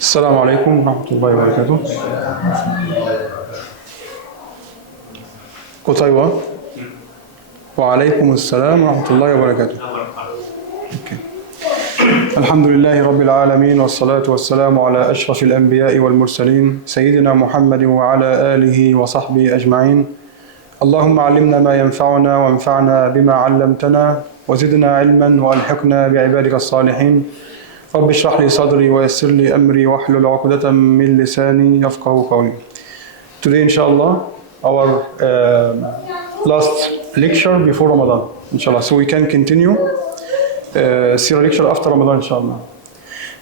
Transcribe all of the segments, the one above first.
السلام عليكم ورحمة الله وبركاته. Kotaiwa. Wa alaikum assalam wa rahmatullahi wa barakatuh. الحمد لله رب العالمين والصلاة والسلام على أشرف الأنبياء والمرسلين سيدنا محمد وعلى آله وصحبه أجمعين. اللهم علمنا ما ينفعنا وانفعنا بما علمتنا وزدنا علما وألحقنا بعبادك الصالحين. رب اشرح لي صدري ويسر لي أمري واحلل عقدة من لساني يفقهوا قولي. Today inshallah our last lecture before Ramadan inshallah, so we can continue Seerah lecture after Ramadan inshallah.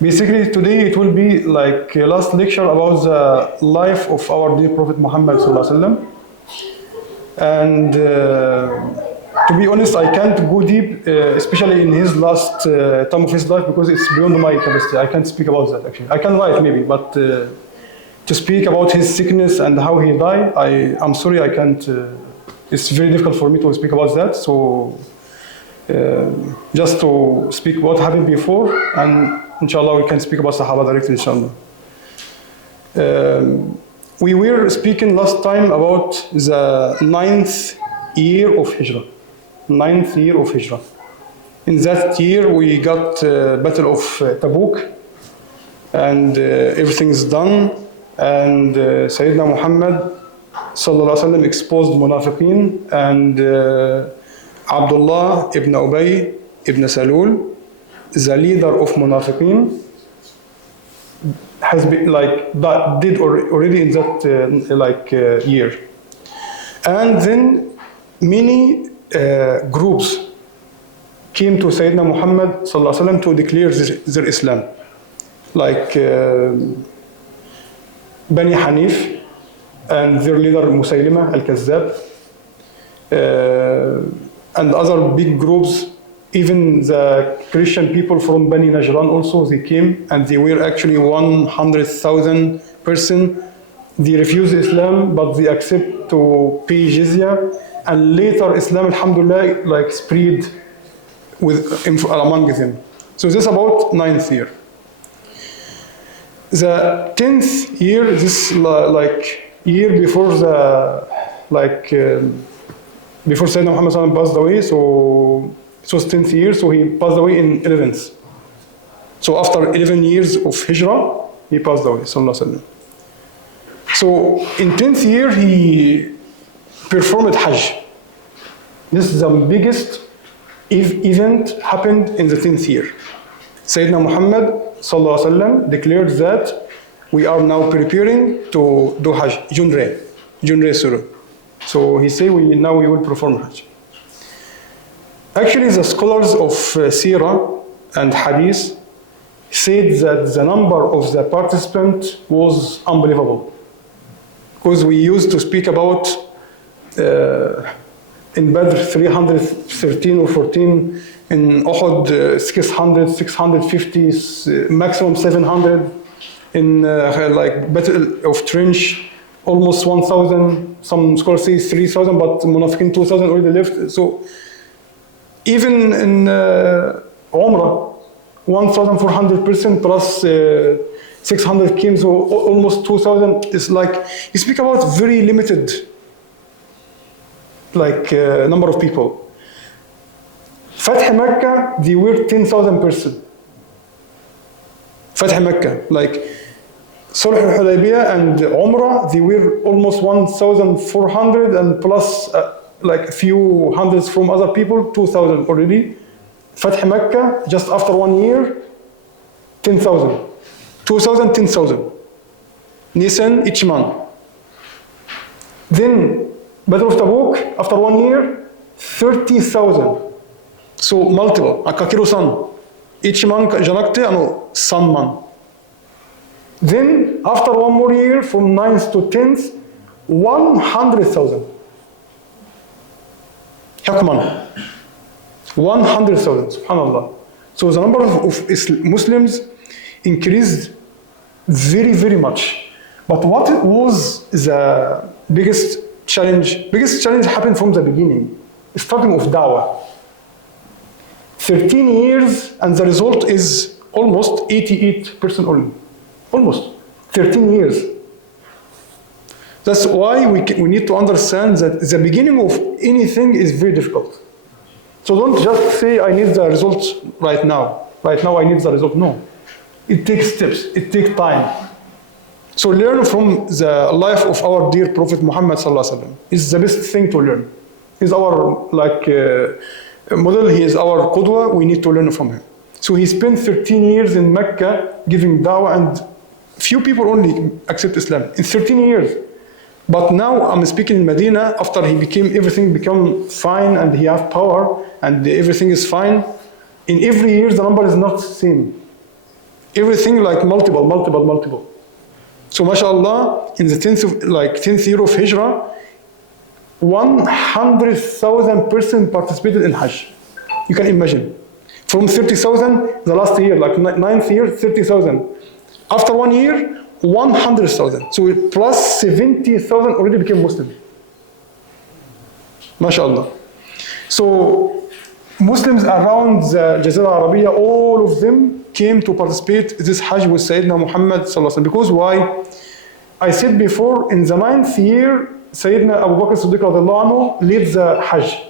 Basically today it will be like a last lecture about the life of our dear Prophet Muhammad sallallahu alaihi wasallam. And to be honest, I can't go deep, especially in his last time of his life, because it's beyond my capacity. I can't speak about that actually. I can write maybe, but to speak about his sickness and how he died, I'm sorry, I can't. It's very difficult for me to speak about that. So just to speak what happened before, and inshallah we can speak about Sahaba directly inshallah. We were speaking last time about the 9th year of Hijrah. 9th year of Hijrah. In that year we got Battle of Tabuk, and everything is done, and Sayyidina Muhammad sallallahu alaihi wasallam exposed Munafiqeen, and Abdullah ibn Ubay ibn Salul, the leader of Munafiqeen, has been did already in that year. And then many groups came to Sayyidina Muhammad sallallahu alaihi wasallam to declare their Islam, like Bani Hanif and their leader Musaylima al-Kazzab, and other big groups. Even the Christian people from Bani Najran also, they came, and they were actually 100,000 persons. They refused Islam, but they accept to pay jizya, and later Islam, alhamdulillah, spread among them. So this is about 9th year. The 10th year, this year before before Sayyidina Muhammad sallallahu alaihi wasallam passed away, so it was 10th year, so he passed away in 11th. So after 11 years of Hijrah, he passed away, sallallahu alaihi wasallam. So in 10th year, he performed Hajj. This is the biggest event happened in the 10th year. Sayyidina Muhammad sallallahu alaihi wasallam declared that we are now preparing to do Hajj, Junre Surah. So he said now we will perform Hajj. Actually, the scholars of Seerah and Hadith said that the number of the participants was unbelievable. Because we used to speak about in Badr 313 or 14, in Uhud 600, 650, maximum 700, in Battle of Trench almost 1,000, some scholars say 3,000, but Munafiqeen 2,000 already left. So even in Umrah, 1,400% plus 600 came, so almost 2,000. It's you speak about very limited number of people. Fath Mecca, they were 10,000 persons. Fath Mecca, Sulh al-Hudaybiyah and Umrah, they were almost 1,400 and plus a few hundreds from other people, 2,000 already. Fath Mecca, just after 1 year, 10,000. 2,000, 10,000. Nisan each month. Then Battle of Tabuk, after 1 year, 30,000. So multiple. Akakiru san. Each month, Janakte, san man. Then after 1 more year, from 9th to 10th, 100,000. Hukman. 100,000, subhanAllah. So the number of Muslims increased very, very much. But what was the biggest challenge? Biggest challenge happened from the beginning, starting of Dawah. 13 years, and the result is almost 88% only. Almost 13 years. That's why we need to understand that the beginning of anything is very difficult. So don't just say, I need the results right now. Right now I need the result. No. It takes steps. It takes time. So learn from the life of our dear Prophet Muhammad sallallahu alaihi wasallam. It's the best thing to learn. He's our model. He is our qudwa. We need to learn from him. So he spent 13 years in Mecca giving dawah, and few people only accept Islam in 13 years. But now I'm speaking in Medina after everything become fine and he have power and everything is fine. In every year the number is not the same. Everything like multiple. So mashallah, in the 10th year of Hijrah, 100,000 persons participated in Hajj. You can imagine. From 30,000 the last year, like 9th year, 30,000. After 1 year, 100,000. So plus 70,000 already became Muslim. MashaAllah. So Muslims around the Jazira Arabiya, all of them came to participate in this Hajj with Sayyidina Muhammad sallallahu alaihi wasallam. Because why? I said before, in the 9th year, Sayyidina Abu Bakr Siddiq radiallahu anhu led the Hajj.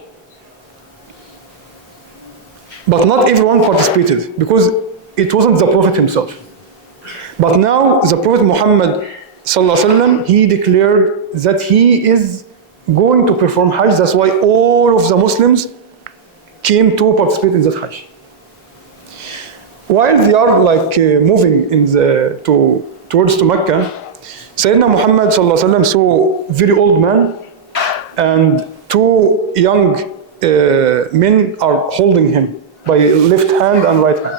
But not everyone participated because it wasn't the Prophet himself. But now the Prophet Muhammad sallallahu alaihi wasallam, he declared that he is going to perform Hajj. That's why all of the Muslims came to participate in that Hajj. While they are moving towards Mecca, Sayyidina Muhammad sallallahu alaihi wasallam saw a very old man and two young men are holding him by left hand and right hand.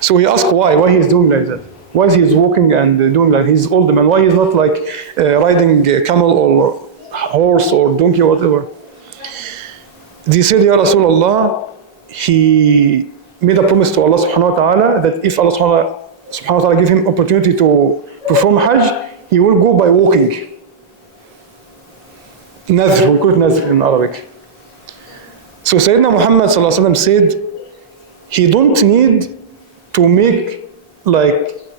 So he asked why he's doing like that. Why is he walking and doing like he's old man? Why he's not riding a camel or horse or donkey or whatever? They said, Ya Rasulullah, he made a promise to Allah subhanahu wa ta'ala that if Allah subhanahu wa ta'ala give him opportunity to perform Hajj, he will go by walking. Nadhr, we call it Nadhr in Arabic. So Sayyidina Muhammad sallallahu alaihi wasallam said, he don't need to make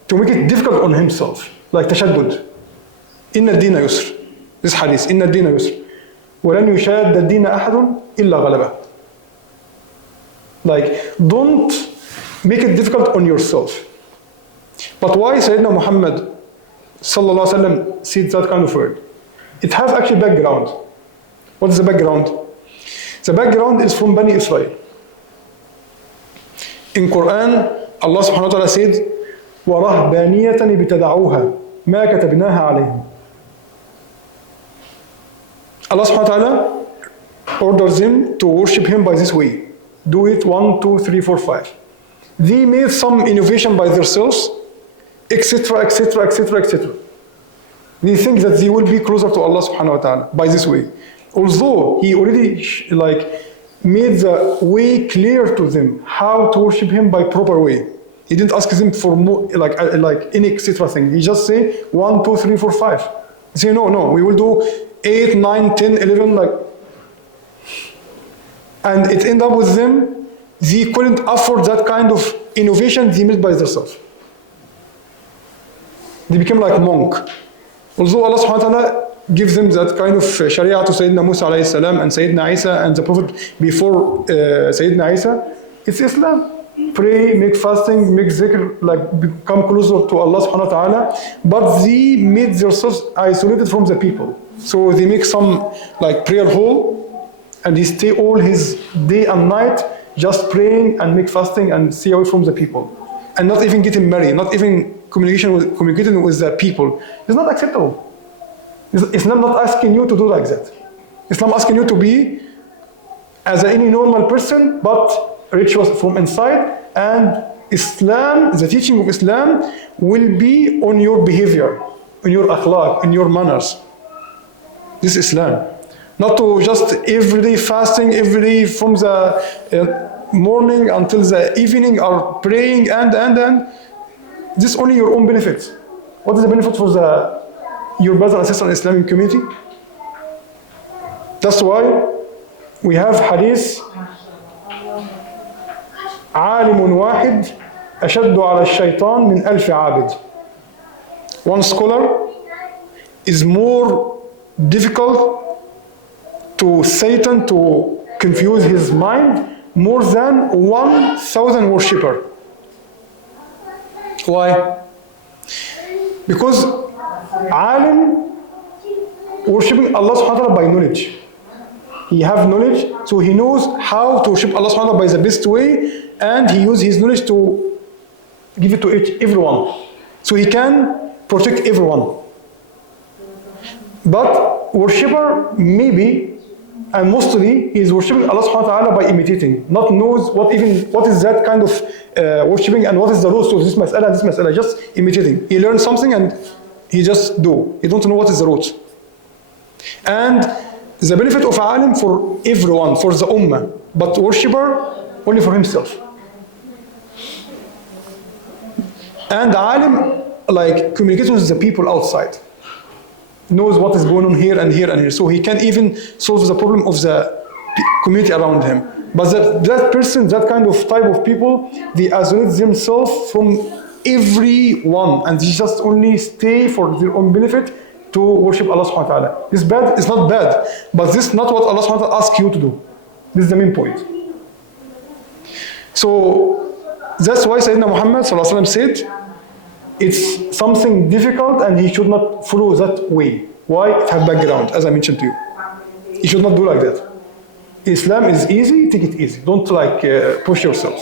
it difficult on himself, like tashaddud. Inna ad-dina yusr. This hadith, Inna ad-dina yusr. وَلَنْ يُشَادَّ الدِّينَ أَحَدٌ إِلَّا غَلَبَهُ. Don't make it difficult on yourself. But why Sayyidina Muhammad sallallahu alaihi wasallam said that kind of word? It has actually background. What is the background? The background is from Bani Israel. In Quran, Allah subhanahu wa ta'ala said, وَرَهْبَانِيَةً بِتَدَعُوهَا مَا كَتَبْنَاهَا عَلَيْهِمْ. Allah subhanahu wa ta'ala orders them to worship Him by this way. Do it 1, 2, 3, 4, 5. They made some innovation by themselves, etc. They think that they will be closer to Allah subhanahu wa ta'ala by this way. Although He already made the way clear to them how to worship Him by proper way. He didn't ask them for more, any etc. thing. He just say 1, 2, 3, 4, 5. They say no, we will do 8, 9, 10, 11 and it ended up with them. They couldn't afford that kind of innovation they made by themselves. They became like monk. Although Allah subhanahu wa ta'ala gives them that kind of sharia to Sayyidina Musa alayhi salam and Sayyidina Isa and the Prophet before Sayyidina Isa, it's Islam. Pray, make fasting, make zikr, become closer to Allah subhanahu wa ta'ala. But they made themselves isolated from the people. So they make some prayer hall and he stay all his day and night just praying and make fasting and stay away from the people. And not even getting married, not even communicating with the people. It's not acceptable. Islam not asking you to do like that. Islam asking you to be as any normal person, but rituals from inside, and Islam, the teaching of Islam will be on your behavior, on your akhlaq, in your manners. This is Islam. Not to just everyday fasting, every day from the morning until the evening are praying and this only your own benefits. What is the benefit for your brother and sister in Islamic community? That's why we have hadith عالم واحد أشد على الشيطان من ألف عابد. One scholar is more difficult to Satan to confuse his mind more than 1,000 worshipper. Why? Because alim worshiping Allah subhanahu wa ta'ala by knowledge. He have knowledge, so he knows how to worship Allah subhanahu wa ta'ala by the best way, and he uses his knowledge to give it to everyone. So he can protect everyone. But worshipper maybe and mostly is worshiping Allah subhanahu wa ta'ala by imitating, not knows what is that kind of worshiping and what is the rules of this mas'ala, just imitating. He learns something and he just do. He don't know what is the root. And the benefit of alim for everyone, for the ummah, but worshipper only for himself. And alim like communicates with the people outside, knows what is going on here and here and here, so he can even solve the problem of the community around him. But that person, that kind of type of people, they isolate themselves from everyone and they just only stay for their own benefit to worship Allah subhanahu wa ta'ala. It's bad, it's not bad, but this is not what Allah subhanahu wa ta'ala asks you to do. This is the main point. So that's why Sayyidina Muhammad sallallahu alaihi wasallam said, it's something difficult and he should not follow that way. Why? It has background, as I mentioned to you. He should not do like that. Islam is easy, take it easy. Don't like push yourself.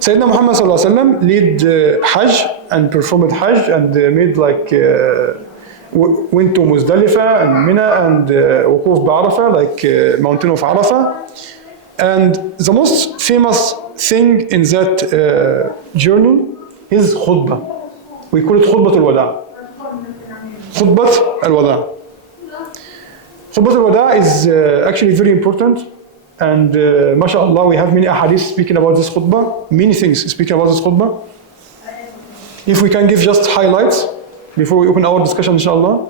Sayyidina Muhammad sallallahu alaihi wasallam led Hajj and performed Hajj and made like went to Muzdalifah and Mina and Wukuf ba'Arafah, like mountain of Arafah. And the most famous thing in that journey is khutbah. We call it khutbah al-wada. Khutbah al-wada. Khutbah al-wada is actually very important, and mashallah, we have many ahadith speaking about this khutbah, many things speaking about this khutbah. If we can give just highlights before we open our discussion, inshallah.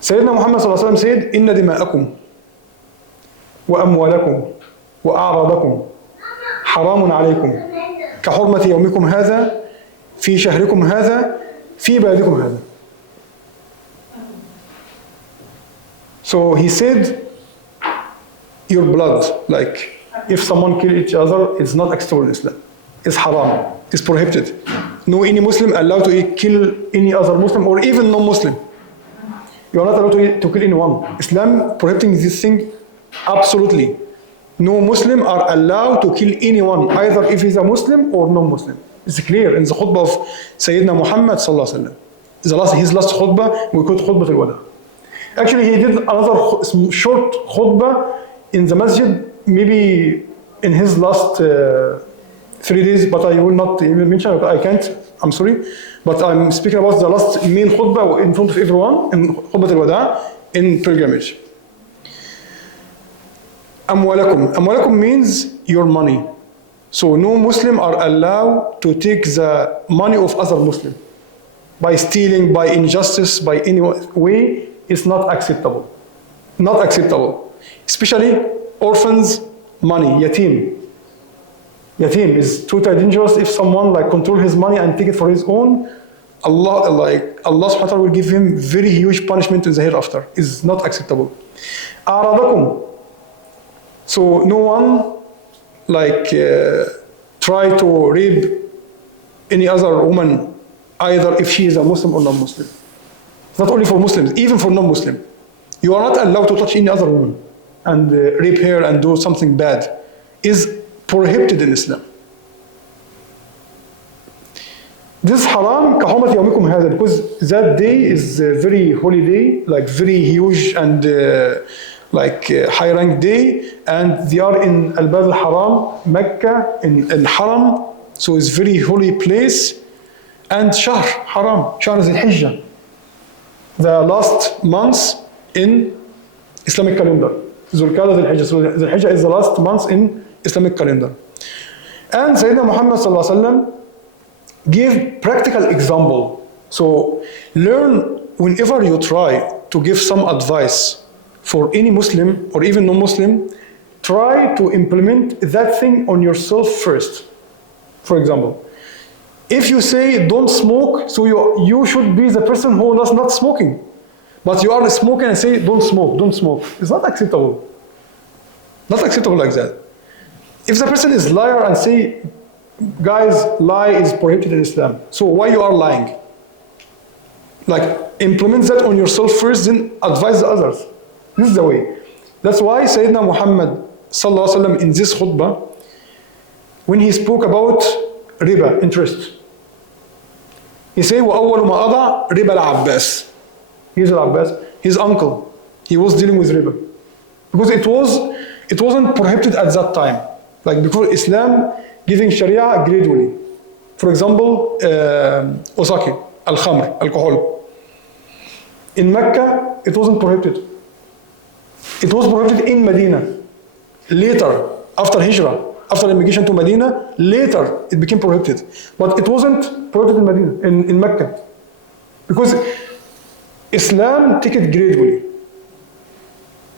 Sayyidina Muhammad sallallahu alaihi wasallam said, "Inna dima'akum wa amwalakum wa a'radakum haramun alaykum كحرمة يومكم هذا في شهركم هذا في بلدكم هذا." So he said, your blood, like if someone kill each other, it's not acceptable in Islam. It's haram, it's prohibited. No any Muslim allowed to kill any other Muslim or even non-Muslim. You are not allowed to kill anyone. Islam prohibiting this thing absolutely. No Muslim are allowed to kill anyone, either if he's a Muslim or non-Muslim. It's clear in the khutbah of Sayyidina Muhammad sallallahu alaihi wasallam. His last khutbah, we call it khutbah al-wada. Actually, he did another short khutbah in the masjid, maybe in his last 3 days, but I will not even mention it. I can't, I'm sorry. But I'm speaking about the last main khutbah in front of everyone, in khutbah al-wada, in pilgrimage. Amwalakum. Amwalakum means your money. So no Muslim are allowed to take the money of other Muslim. By stealing, by injustice, by any way, it's not acceptable. Not acceptable. Especially orphans' money, yatim. Yatim is totally dangerous. If someone like control his money and take it for his own, Allah subhanahu wa ta'ala will give him very huge punishment in the hereafter. Is not acceptable. A'radakum. So no one like try to rape any other woman, either if she is a Muslim or non-Muslim. It's not only for Muslims, even for non-Muslim. You are not allowed to touch any other woman and rape her and do something bad. Is prohibited in Islam. This is haram كحرمة يومكم هذا, because that day is a very holy day, like very huge and like high rank day, and they are in Al-Bab al-Haram, Mecca, in Al-Haram, so it's very holy place, and Shahr Haram, Shahr al-Hijjah, the last month in Islamic calendar. Zulqa'dah al-Hijjah, so al-Hijjah is the last month in Islamic calendar. And Sayyidina Muhammad sallallahu alaihi wasallam gave practical example. So learn whenever you try to give some advice for any Muslim or even non-Muslim, try to implement that thing on yourself first. For example, if you say don't smoke, so you should be the person who does not smoking. But you are smoking and say don't smoke, don't smoke. It's not acceptable. Not acceptable like that. If the person is liar and say, guys, lie is prohibited in Islam, so why you are lying? Like, implement that on yourself first, then advise the others. This is the way. That's why Sayyidina Muhammad sallallahu alaihi wasallam in this khutbah, when he spoke about riba, interest, he said, وَأَوَّلُ مَا أَضَعْ رِبَا الْعَبَّاسِ. He's Al-Abbas, his uncle. He was dealing with riba. Because it wasn't prohibited at that time. Like before Islam, giving Sharia gradually. For example, Osaki, Al-Khamr, alcohol. In Mecca, it wasn't prohibited. It was prohibited in Medina. Later, after Hijrah, after immigration to Medina, later it became prohibited. But it wasn't prohibited in Medina, in Mecca. Because Islam take it gradually.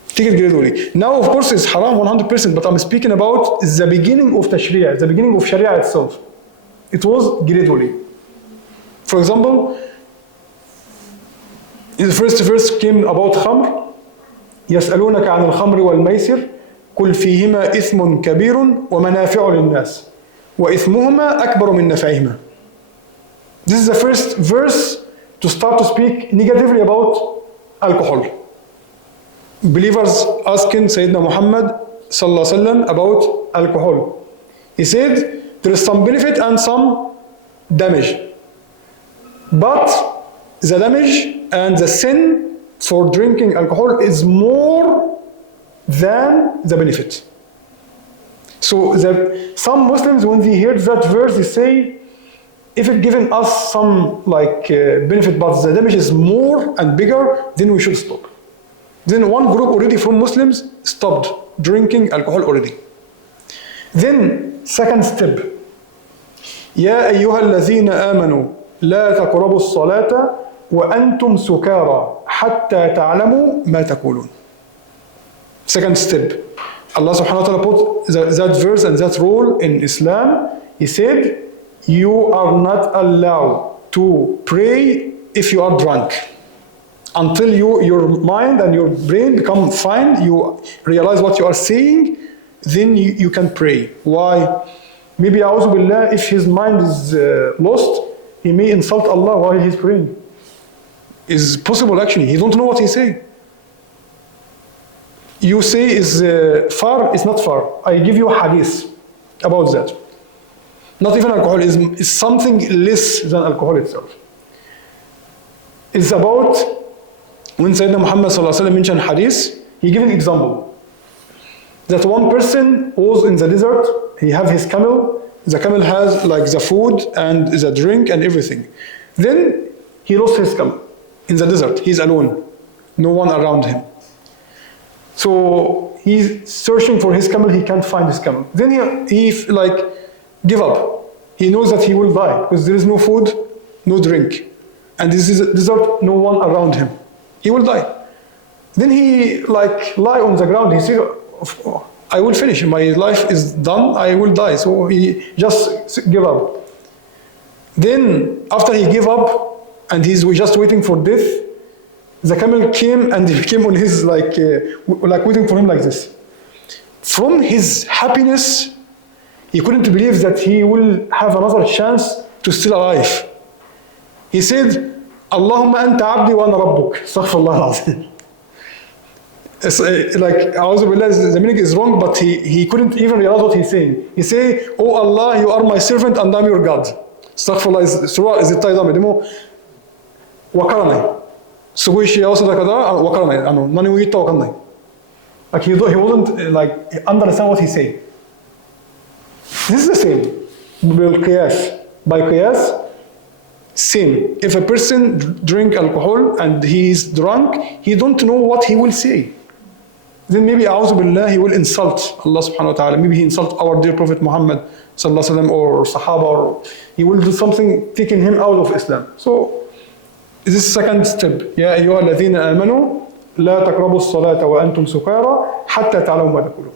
Take it gradually. Now, of course, it's haram 100%, but I'm speaking about the beginning of Tashri'ah, the beginning of Sharia itself. It was gradually. For example, the first verse came about Khamr. يسألونك عن الخمر والميسر قل فيهما إثم كبير ومنافع للناس وإثمهما أكبر من نفعهما. This is the first verse to start to speak negatively about alcohol. Believers asking Sayyidina Muhammad sallallahu alaihi wasallam about alcohol. He said there is some benefit and some damage. But the damage and the sin for drinking alcohol is more than the benefit. So some Muslims, when they hear that verse, they say, if it given us some benefit, but the damage is more and bigger, then we should stop. Then one group already from Muslims stopped drinking alcohol already. Then second step, يا أيها الذين آمنوا لا تقربوا الصلاة وأنتم سكارى حتى تعلموا ما تقولون. Second step, Allah subhanahu wa ta'ala put that verse and that rule in Islam. He said, you are not allowed to pray if you are drunk. Until your mind and your brain become fine, you realize what you are saying, then you can pray. Why? Maybe, a'udhu billah, if his mind is lost, he may insult Allah while he's praying. It's possible actually, he don't know what he say. You say is far, it's not far. I give you a hadith about that. Not even alcohol, is something less than alcohol itself. It's about when Sayyidina Muhammad sallallahu alaihi wasallam mentioned hadith, he gave an example. That one person was in the desert, he have his camel, the camel has the food and the drink and everything. Then he lost his camel in the desert, he's alone, no one around him. So he's searching for his camel, he can't find his camel. Then he give up. He knows that he will die because there is no food, no drink. And this is a desert, no one around him. He will die. Then he lie on the ground. He said, I will finish. My life is done. I will die. So he just give up. Then after he gave up and he's just waiting for death, the camel came and he came on his waiting for him like this. From his happiness, he couldn't believe that he will have another chance to still alive. He said, Allahumma anta abdi wa ana rabbuk. Astaghfirullah al-azim. It's the meaning is wrong, but he couldn't even realize what he's saying. He say, oh Allah, you are my servant and I'm your God. Astaghfirullah, surah is it tajdam, demo wakaranai. Suguishi also da kada wakaranai, nani uita wakanai. He wasn't understand what he said. This is the same. By qiyas, same. If a person drink alcohol and he is drunk, he don't know what he will say. Then maybe, a'udhu billah, he will insult Allah subhanahu wa ta'ala. Maybe he insult our dear Prophet Muhammad sallallahu alaihi wasallam or Sahaba, or he will do something taking him out of Islam. So this is second step. يا أيها الذين آمنوا لا تقربوا الصلاة وأنتم سكارى حتى تعلموا ما تقولون.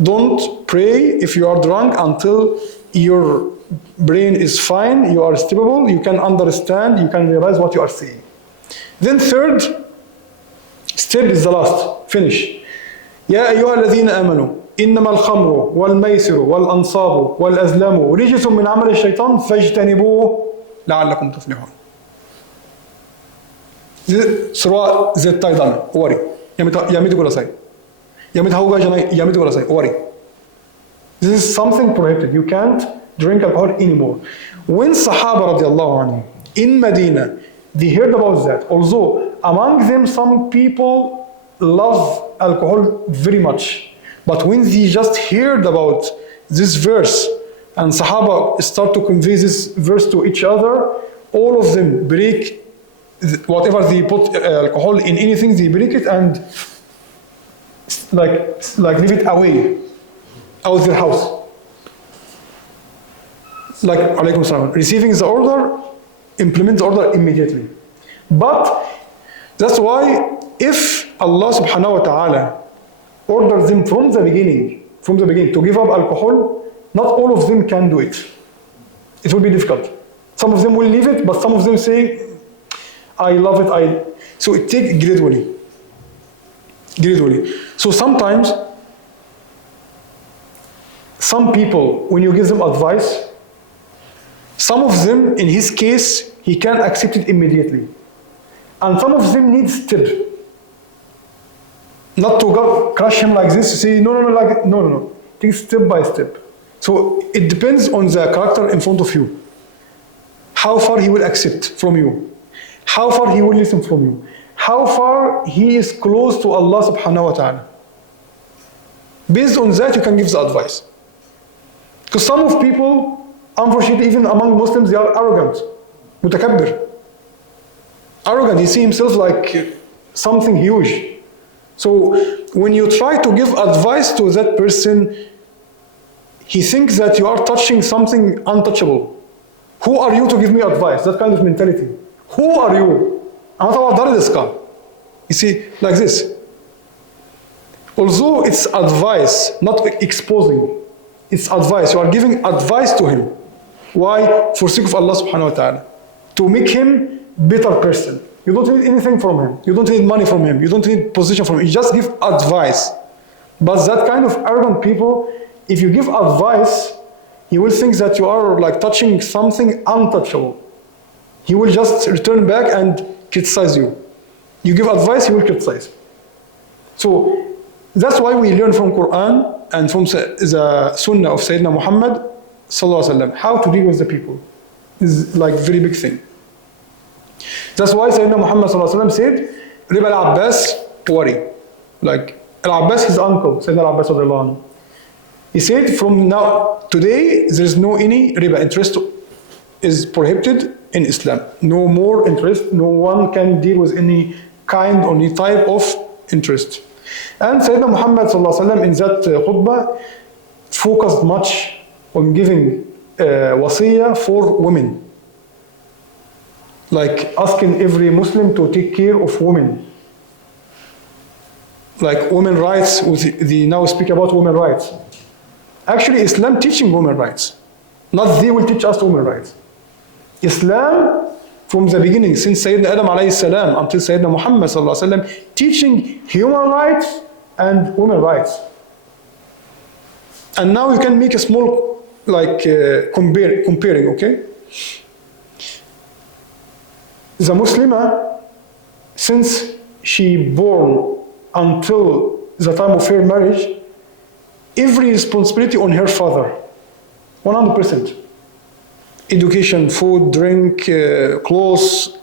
Don't pray if you are drunk until your brain is fine, you are stable, you can understand, you can realize what you are saying. Then third step is the last, finish. يا أيها الذين آمنوا إنما الخمر والميسر والأنصاب والأزلام رجس من عمل الشيطان فاجتنبوه لعلكم تفلحون. Surah絶対ダメ。終わり。やめてください。やめた方がいいじゃない。やめてください。終わり。This is something prohibited. You can't drink alcohol anymore. When Sahaba radiallahu anhu in Medina, they heard about that. Although among them some people love alcohol very much. But when they just heard about this verse and Sahaba start to convey this verse to each other, all of them break whatever they put alcohol in anything, they break it and like leave it away out of their house. Like alaykum salam, receiving the order, implement the order immediately. But that's why if Allah subhanahu wa ta'ala orders them from the beginning to give up alcohol, not all of them can do it. It will be difficult. Some of them will leave it, but some of them say, I love it, so it takes gradually. So sometimes, some people, when you give them advice, some of them, in his case, he can accept it immediately. And some of them need step. Not to go crush him like this, say, no. Take step by step. So it depends on the character in front of you. How far he will accept from you. How far he will listen from you. How far he is close to Allah subhanahu wa ta'ala. Based on that, you can give the advice. Because some of people, unfortunately, even among Muslims, they are arrogant. Mutakabbir. Arrogant, he sees himself like something huge. So when you try to give advice to that person, he thinks that you are touching something untouchable. Who are you to give me advice? That kind of mentality. Who are you? You see, like this. Although it's advice, not exposing. It's advice. You are giving advice to him. Why? For sake of Allah subhanahu wa ta'ala. To make him better person. You don't need anything from him. You don't need money from him. You don't need position from him. You just give advice. But that kind of arrogant people, if you give advice, he will think that you are like touching something untouchable. He will just return back and criticize you. You give advice, he will criticize. So that's why we learn from Quran and from the Sunnah of Sayyidina Muhammad sallallahu alaihi wasallam how to deal with the people. This is like very big thing. That's why Sayyidina Muhammad sallallahu alaihi wasallam said, Riba al-Abbas worry. Like al-Abbas, his uncle, Sayyidina al-Abbas radiallahu anhu. He said, from now, today, there is no any riba. Interest is prohibited in Islam. No more interest. No one can deal with any kind or any type of interest. And Sayyidina Muhammad sallallahu alaihi wasallam in that khutbah focused much on giving wasiyah for women. Like asking every Muslim to take care of women. Like women rights, they now speak about women rights. Actually, Islam teaching women rights. Not they will teach us women rights. Islam, from the beginning, since Sayyidina Adam alayhi salam until Sayyidina Muhammad sallallahu alaihi wasallam, teaching human rights and women rights. And now you can make a small, like, comparing, okay? The Muslimah, since she born until the time of her marriage, every responsibility on her father, 100%. Education, food, drink, clothes,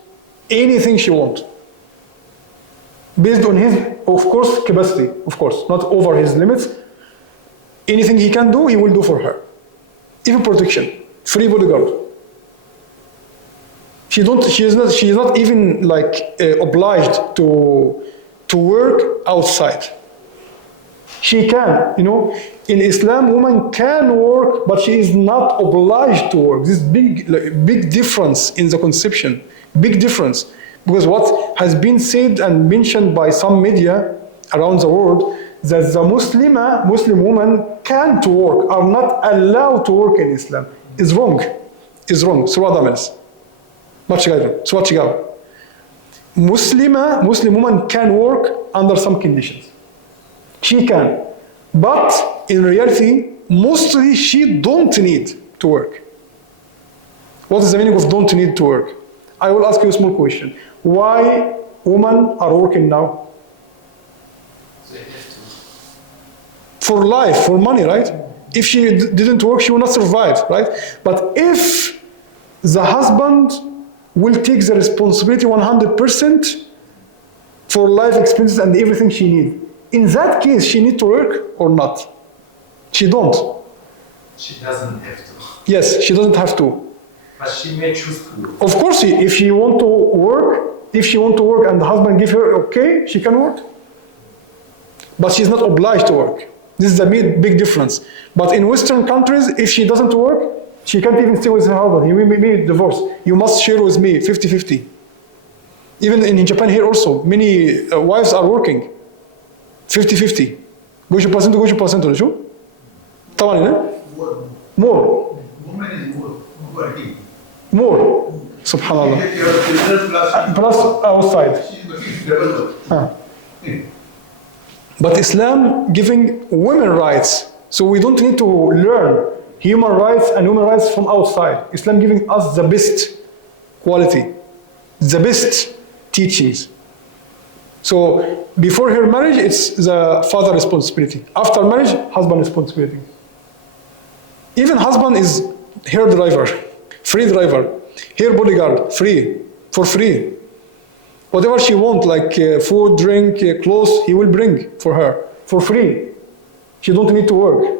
anything she wants. Based on his, of course, capacity, of course, not over his limits. Anything he can do, he will do for her. Even protection, free bodyguard. She is not even like obliged to work outside. She can, in Islam, woman can work, but she is not obliged to work. This big difference in the conception, big difference. Because what has been said and mentioned by some media around the world, that the Muslim woman can't work, are not allowed to work in Islam, is wrong. Is wrong. Surah Damels. Surah Chigawa. Muslim woman can work under some conditions. She can. But in reality, mostly she don't need to work. What is the meaning of don't need to work? I will ask you a small question. Why women are working now? For life, for money, right? If she didn't work, she will not survive, right? But if the husband will take the responsibility 100% for life expenses and everything she needs, in that case, she need to work or not? She don't. She doesn't have to. Yes, she doesn't have to. But she may choose to work. Of course, if she want to work and the husband give her okay, she can work. But she's not obliged to work. This is the big difference. But in Western countries, if she doesn't work, she can't even stay with her husband. He will be divorced. You must share with me 50-50. Even in Japan here also, many wives are working 50-50. 50% شو؟ طبعا هنا more. Woman is more working. More. Subhanallah. Plus outside. But Islam giving women rights. So we don't need to learn human rights and women rights from outside. Islam giving us the best quality, the best teachings. So before her marriage, it's the father responsibility. After marriage, husband responsibility. Even husband is hair driver, free driver, hair bodyguard, free, for free. Whatever she wants, like food, drink, clothes, he will bring for her, for free. She don't need to work.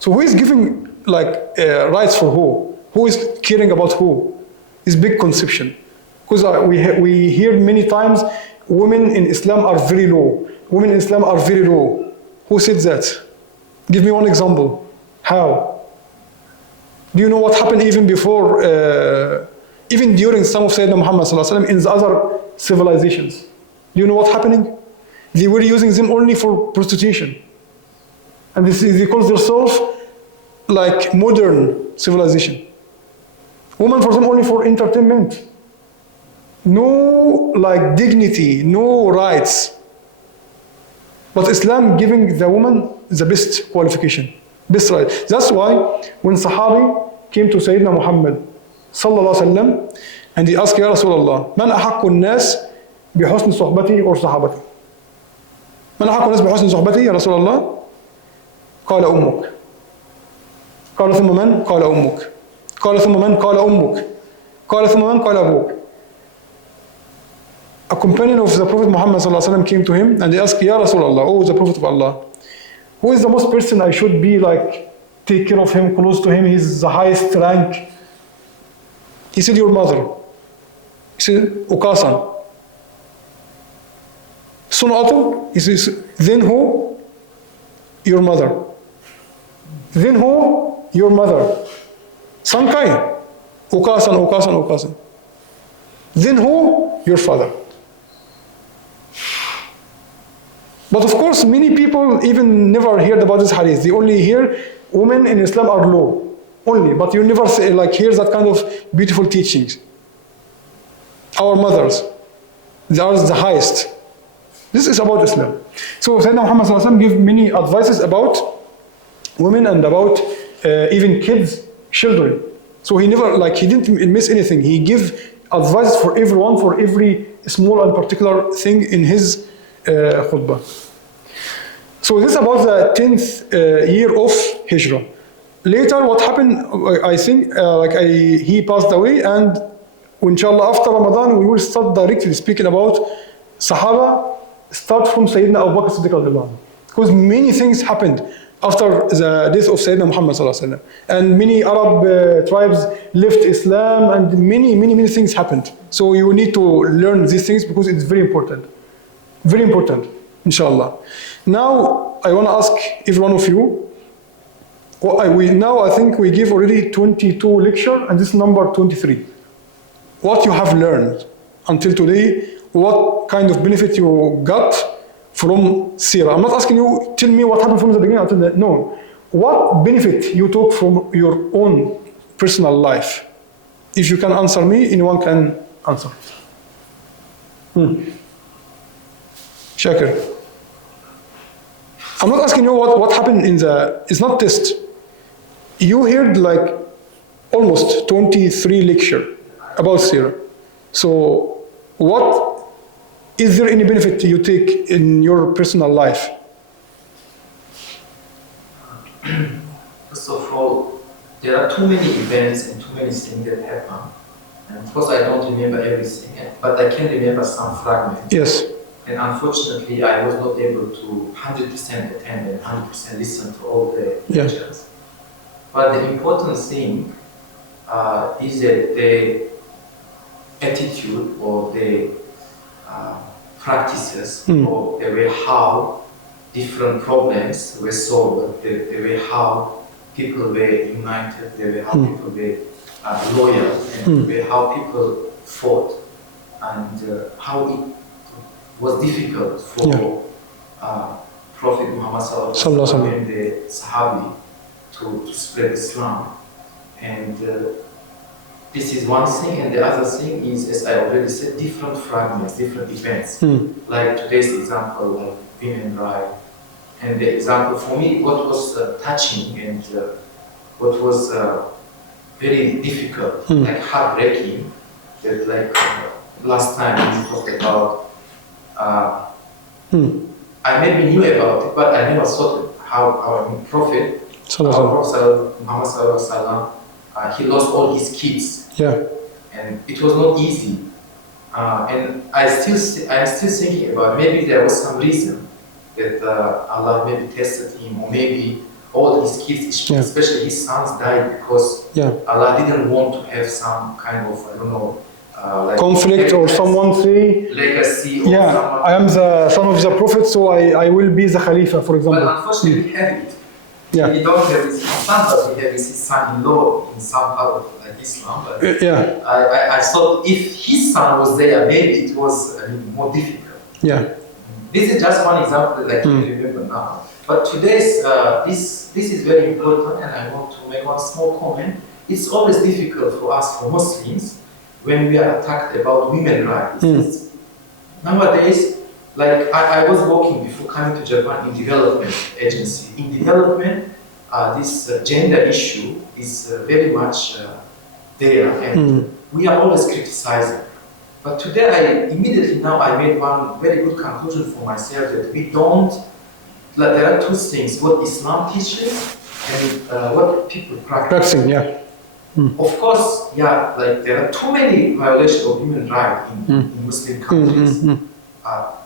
So who is giving like rights for who? Who is caring about who? It's big conception. Because we hear many times, women in Islam are very low. Women in Islam are very low. Who said that? Give me one example. How? Do you know what happened even before, even during some of Sayyidina Muhammad in the other civilizations? Do you know what's happening? They were using them only for prostitution. And they call themselves like modern civilization. Women for them only for entertainment. No like dignity, no rights. But Islam giving the woman the best qualification. Best right. That's why when Sahabi came to Sayyidina Muhammad sallallahu alaihi wasallam and he asked, Ya Rasulullah, man ahakku nas bihusn suhbati or sahabati? Man ahakku nas bihusn suhbati, Ya Rasulullah? قال أمك. قال ثم من؟ قال أمك. قال ثم من؟ قال أمك. قال ثم من؟ قال أبوك. A companion of the Prophet Muhammad sallallahu alaihi wasallam came to him and he asked, Ya Rasulullah, oh the Prophet of Allah, who is the most person I should be like, take care of him, close to him, he's the highest rank? He said, your mother. He said, Ukasan. Soon after, he says, then who? Your mother. Then who? Your mother. Sankai. Ukasan, Ukasan, Ukasan. Then who? Your father. But of course, many people even never heard about this hadith. They only hear women in Islam are low, only. But you never say, like hear that kind of beautiful teachings. Our mothers, they are the highest. This is about Islam. So Sayyidina Muhammad sallallahu alaihi wasallam gave many advices about women and about even kids, children. So he never, like he didn't miss anything. He gave advice for everyone, for every small and particular thing in his khutbah. So this is about the 10th year of Hijrah. Later, what happened, I think, he passed away, and inshallah after Ramadan, we will start directly speaking about Sahaba, start from Sayyidina Abu Bakr Siddiq radiallahu anhu. Because many things happened after the death of Sayyidina Muhammad sallallahu alaihi wasallam. And many Arab tribes left Islam, and many things happened. So you need to learn these things because it's very important. Very important, inshallah. Now, I want to ask every one of you, I think we give already 22 lectures, and this is number 23. What you have learned until today, what kind of benefit you got from Seerah? I'm not asking you, tell me what happened from the beginning until the, no. What benefit you took from your own personal life? If you can answer me, anyone can answer. Shakir. I'm not asking you what happened in the, it's not test. You heard like almost 23 lecture about Seerah. So what, is there any benefit you take in your personal life? First of all, there are too many events and too many things that happen. And of course, I don't remember everything, but I can remember some fragments. Yes. And unfortunately, I was not able to 100% attend and 100% listen to all the lectures. But the important thing is that the attitude or the practices or the way how different problems were solved, the way how people were united, the way how people were loyal, and the way how people fought, and how it was difficult for Prophet Muhammad Sallallahu Alaihi Wasallam and the Sahabi to spread Islam. And this is one thing, and the other thing is, as I already said, different fragments, different events. Like today's example, like women rights. And the example for me, what was touching and what was very difficult, like heartbreaking, that like last time we talked about, I maybe knew about it, but I never thought how our Prophet, Muhammad Sallallahu Alaihi Wasallam, he lost all his kids. Yeah. And it was not easy. And I'm still thinking about maybe there was some reason that Allah maybe tested him, or maybe all his kids, especially his sons, died because Allah didn't want to have some kind of, I don't know, like conflict or someone say, legacy. Or someone, I am the son of the Prophet, so I will be the Khalifa, for example. But unfortunately, we have it. We don't have his son, but we have his son-in-law in some part of Islam. But I thought if his son was there, maybe it was more difficult. This is just one example that I can remember now. But today's, this is very important, and I want to make one small comment. It's always difficult for us, for Muslims, when we are attacked about women's rights. Nowadays, like I was working before coming to Japan in development agency. In development, this gender issue is very much there, and we are always criticizing. But today, I made one very good conclusion for myself that we don't, like there are two things, what Islam teaches and what people practice. Of course, like there are too many violations of human rights in Muslim countries.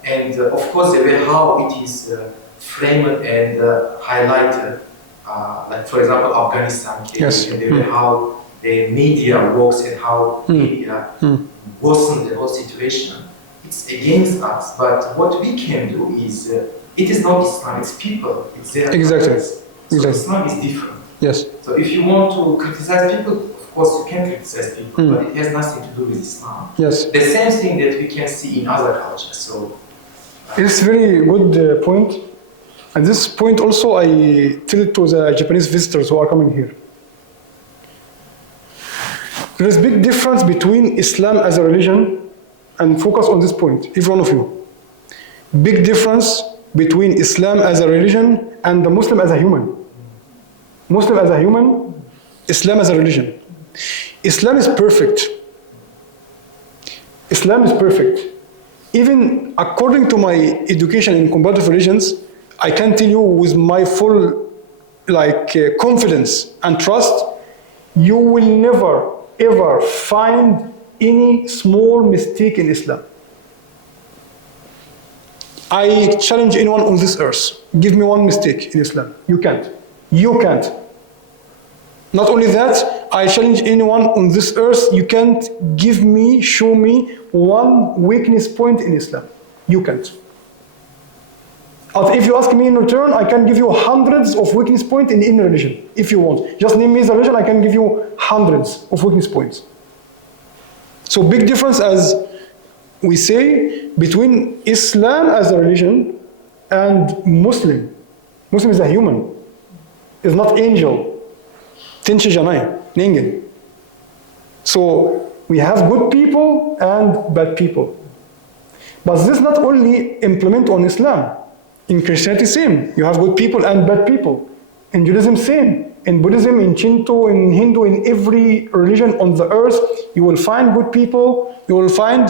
And of course, the way how it is framed and highlighted, like for example, Afghanistan case, and the way how the media works and how media worsen the whole situation. It's against us, but what we can do is, it is not Islam, it's people, it's their practice. So Islam is different. So if you want to criticize people, of course you can criticize people, but it has nothing to do with Islam. The same thing that we can see in other cultures. So it's very good point. And this point also I tell it to the Japanese visitors who are coming here. There is a big difference between Islam as a religion, and focus on this point, each one of you. Big difference between Islam as a religion and the Muslim as a human. Muslim as a human, Islam as a religion. Islam is perfect. Islam is perfect. Even according to my education in comparative religions, I can tell you with my full confidence and trust, you will never ever find any small mistake in Islam. I challenge anyone on this earth, give me one mistake in Islam. You can't. You can't. Not only that, I challenge anyone on this earth, you can't show me one weakness point in Islam. You can't. If you ask me in return, I can give you hundreds of weakness points in any religion, if you want. Just name me the religion, I can give you hundreds of weakness points. So big difference, as we say, between Islam as a religion and Muslim. Muslim is a human. Is not angel. Tenshi janai, ningen. So we have good people and bad people. But this not only implement on Islam. In Christianity, same. You have good people and bad people. In Judaism, same. In Buddhism, in Shinto, in Hindu, in every religion on the earth, you will find good people, you will find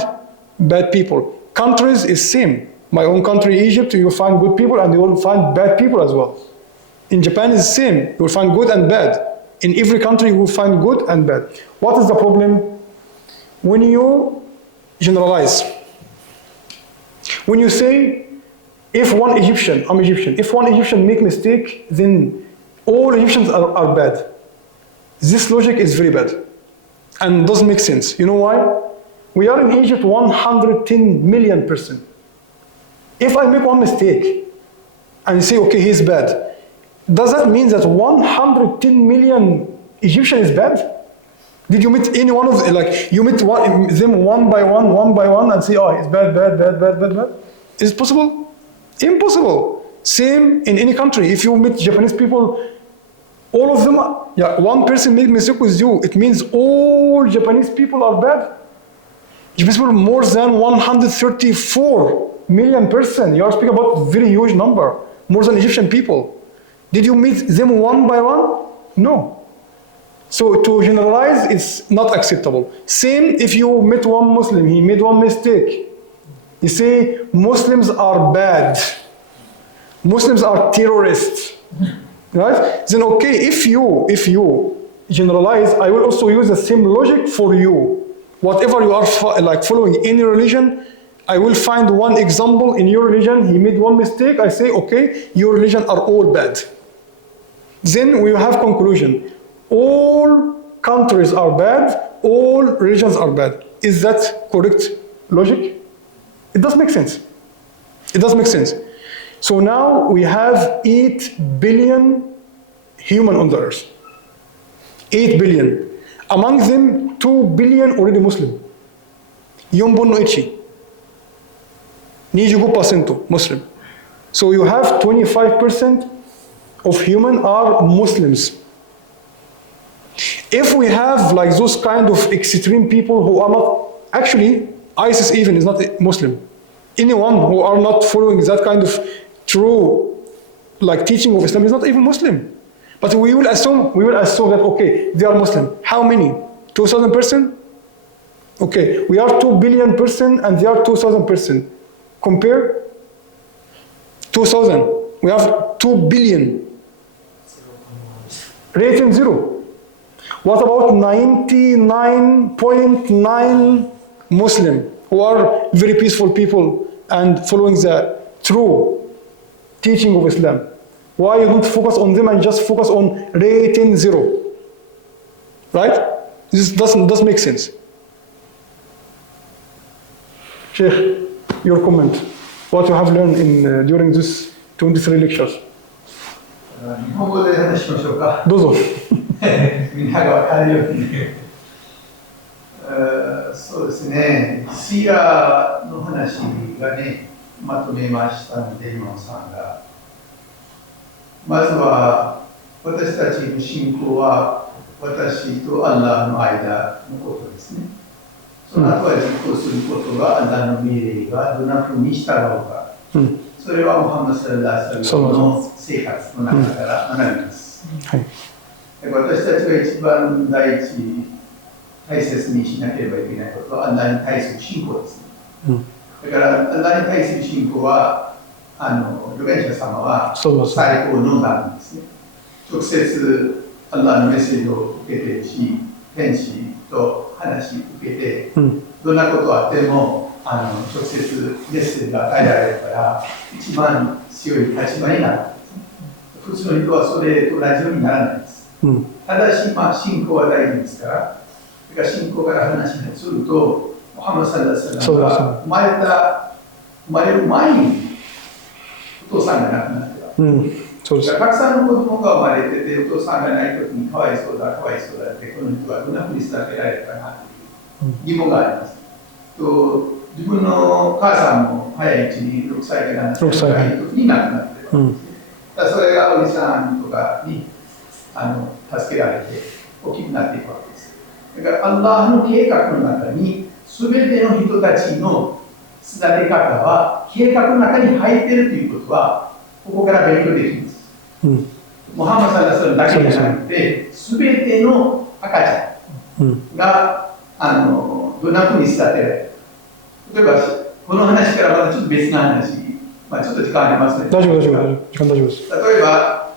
bad people. Countries is same. My own country, Egypt, you will find good people and you will find bad people as well. In Japan, is same. You will find good and bad. In every country, you will find good and bad. What is the problem? When you generalize, when you say, if one Egyptian, I'm Egyptian, if one Egyptian make mistake, then all Egyptians are bad. This logic is very bad and doesn't make sense. You know why? We are in Egypt 110 million person. If I make one mistake and say, okay, he's bad, does that mean that 110 million Egyptian is bad? Did you meet any one of them, like you meet them one by one and say, oh, he's bad, bad, bad, bad, bad, bad? Is it possible? Impossible. Same in any country. If you meet Japanese people, all of them, one person made mistake with you, it means all Japanese people are bad. Japanese people more than 134 million person. You are speaking about very huge number, more than Egyptian people. Did you meet them one by one? No. So to generalize is not acceptable. Same if you meet one Muslim, he made one mistake. You say Muslims are bad. Muslims are terrorists. Right? Then okay, if you generalize, I will also use the same logic for you. Whatever you are following any religion, I will find one example in your religion, he made one mistake, I say, okay, your religion are all bad. Then we have conclusion. All countries are bad, all religions are bad. Is that correct logic? It does make sense. It does make sense. So now we have 8 billion human on the earth. 8 billion. Among them, 2 billion already Muslim. 4.1. 25% Muslim. So you have 25% of human are Muslims. If we have like those kind of extreme people who are not, actually ISIS even is not Muslim. Anyone who are not following that kind of true teaching of Islam is not even Muslim. But we will assume that okay, they are Muslim. How many? 2,000 person? Okay, we are 2 billion person and they are 2,000 person. Compare 2,000. We have 2 billion. Rating 0. What about 99.9 Muslim who are very peaceful people and following the true teaching of Islam? Why you don't focus on them and just focus on rating 0? Right? This doesn't make sense. Sheikh, your comment. What you have learned during this 23 lectures? 日本語で話しましょうか。どうぞ。みんなが分かるように。そうですね。シーラの話がね、まとめましたので、今野さんが。まずは、私たちの信仰は、私とアッラーの間のことですね。その後は実行することが、アッラーの命令がどんなふうに従うか。それはムハンマド・サララー・サラの生活の中から学びます。私たちが一番大切にしなければいけないことは、アッラーに対する信仰ですね。だから、アッラーに対する信仰は、預言者様は最高の段ですね。直接、アッラーのメッセージを受けているし、天使と話を受けて、どんなことがあっても、直接メッセージが与えられるから、一番強い立場になるんですね。普通の人はそれと同じようにならないです。ただし、信仰は大事ですから、信仰から話をすると、ムハンマド・サララー・サラが生まれる前にお父さんが亡くなってた。たくさんの子供が生まれてて、お父さんがないときにかわいそうだって、この人はどんなふうに育てられたかなという疑問があります。自分の母さんも早いうちに6歳から7歳ぐらいの時に亡くなってるわけです。だからそれがおじさんとかに助けられて大きくなっていくわけです。だからアッラーの計画の中に全ての人たちの育て方は計画の中に入っているということはここから勉強できます。モハンマドさんがそれだけじゃなくて全ての赤ちゃんがどんなふうに育てられる。例えばこの話からまたちょっと別な話、ちょっと時間ありますね。大丈夫、時間大丈夫です。例えば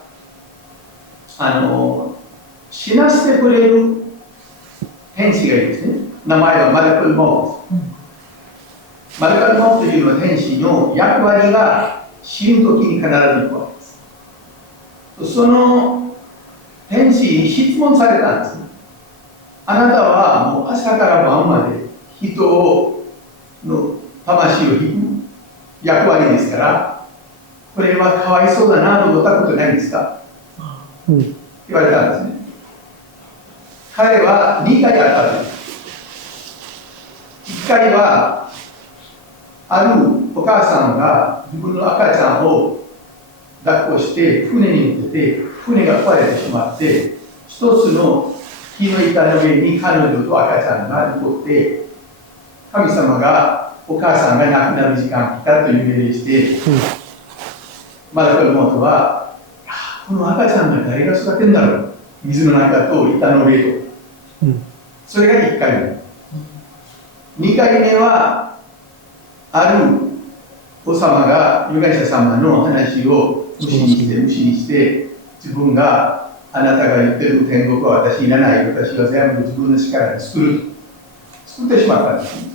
死なせてくれる天使がいるんですね。名前はマルクルモーです。マルクルモーというのは天使の役割が死ぬ時に必ず行くわけです。その天使に質問されたんですね。あなたはもう朝から晩まで人の魂を引く役割ですから、これはかわいそうだなと思ったことないんですか、言われたんですね。彼は2回あったんです。1回はあるお母さんが自分の赤ちゃんを抱っこして船に乗ってて、船が壊れてしまって、一つの木の板の上に彼女と赤ちゃんが残って、神様がお母さんが亡くなる時間が来たという命令して、マルクルモートは、この赤ちゃんが誰が育てるんだろう、水の中と板の上と。それが1回目。2回目は、ある王様が預言者様の話を無視にして、自分があなたが言ってる天国は私いらない、私は全部自分の力で作ってしまったんですね。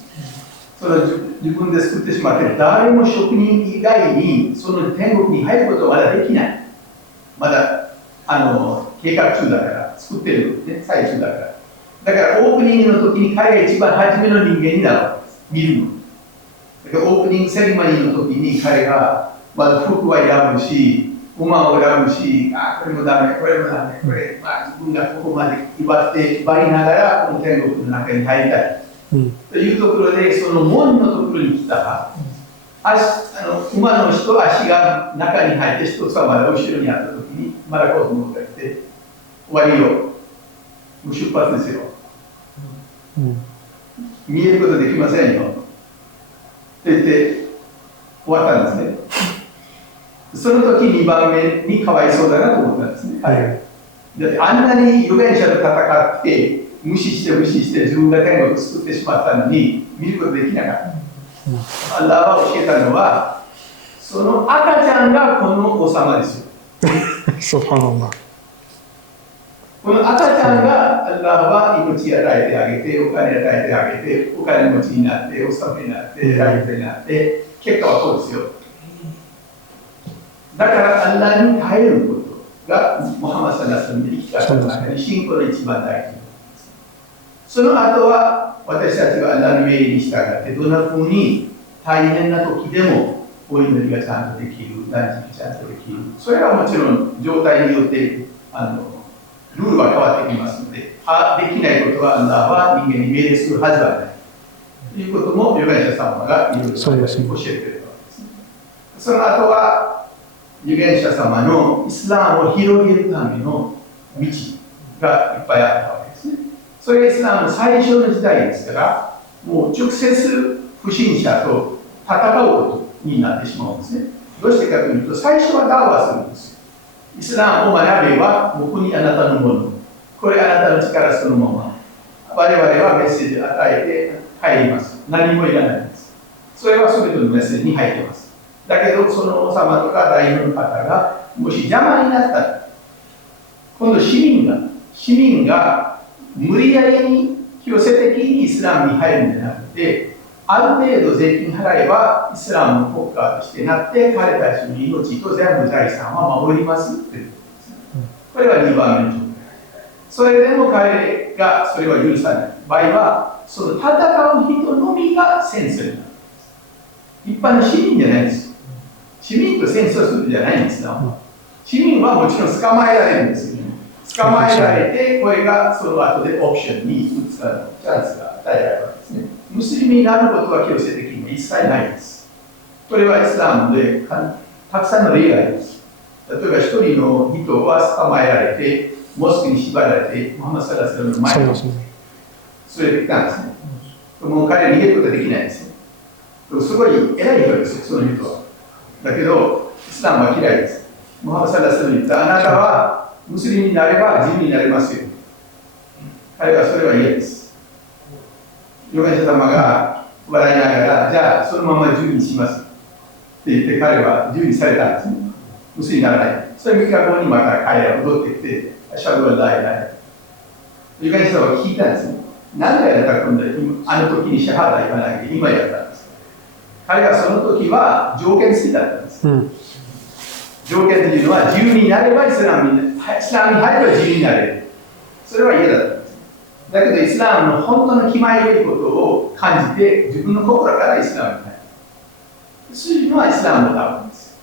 それを自分で作ってしまって、誰も職人以外にその天国に入ることはまだできない。まだ計画中だから、作ってる、ね、最中だから。だからオープニングの時に彼が一番初めの人間になるわけです。見るの。だからオープニングセレモニーの時に彼がまず服は選ぶし、馬を選ぶし、これもダメ、これもダメ、これ、自分がここまで威張りながらこの天国の中に入りたい。というところで、その門のところに来たら、馬の足と足が中に入って、一つはまだ後ろにあったときに、まだコート持ってきて、終わりよ、もう出発ですよ。見えることできませんよ。って言って、終わったんですね。その時2番目にかわいそうだなと思ったんですね。だってあんなに預言者と戦って、無視して自分が天国を作ってしまったのに見ることできなかった。アッラーは教えたのは、その赤ちゃんがこの王様ですよ。ソファナラ。この赤ちゃんがアッラーは命与えてあげて、お金与えてあげて、お金持ちになって、お勤めになって、ライフになって、結果はそうですよ。だからアッラーに耐えることがモハマドさんが住んで生き方の中に信仰の一番大事。その後は私たちがアッラーの命令に従ってどんなふうに大変な時でもお祈りがちゃんとできる、断食ちゃんとできる。それはもちろん状態によってルールは変わってきますので、できないことはアッラーは人間に命令するはずはない。ということも預言者様がいろいろ教えてくれるわけですね。その後は預言者様のイスラムを広げるための道がいっぱいあったわけですね。それがイスラムの最初の時代ですから、もう直接不信者と戦うことになってしまうんですね。どうしてかというと、最初はダーワするんですよ。イスラムを学べば、僕にあなたのもの、これあなたの力そのまま。我々はメッセージを与えて帰ります。何もいらないんです。それは全てのメッセージに入っています。だけど、その王様とか大名の方が、もし邪魔になったら、今度市民が無理やりに強制的にイスラムに入るんじゃなくて、ある程度税金払えばイスラムの国家としてなって、彼たちの命と全部財産は守りますということですね。これは2番目の条件。それでも彼がそれは許さない場合は、その戦う人のみが戦争になるんです。一般の市民じゃないんです。市民と戦争するんじゃないんですよ。市民はもちろん捕まえられるんですよ。捕まえられて、これがその後でオプションに移すチャンスが与えられるわけですね。ムスリムになることは強制的には一切ないです。これはイスラムでたくさんの例があります。例えば一人の人は捕まえられて、モスクに縛られて、ムハンマド・サラスラムの前に連れてきたんですね。もう彼は逃げることはできないんですよ。すごい偉い人ですよ、その人は。だけど、イスラムは嫌いです。ムハンマド・サラスラムに言った、あなたはムスリムになれば自由になれますよ。彼はそれは嫌です。預言者様が笑いながら、じゃあそのまま自由にしますって言って彼は自由にされたんですね。ムスリムにならない。それ3日後にまた彼ら戻ってきて、アシャドゥアライライ。預言者様が聞いたんですね。なんであなた今度あの時にシャハダ行かないで今やったんですか。彼はその時は条件付きだったんです。条件というのは自由になればイスラムに入れば自由になれる。それは嫌だったんです。だけどイスラムの本当の気前よいことを感じて自分の心からイスラムに入る。そういうのはイスラムのダウンです。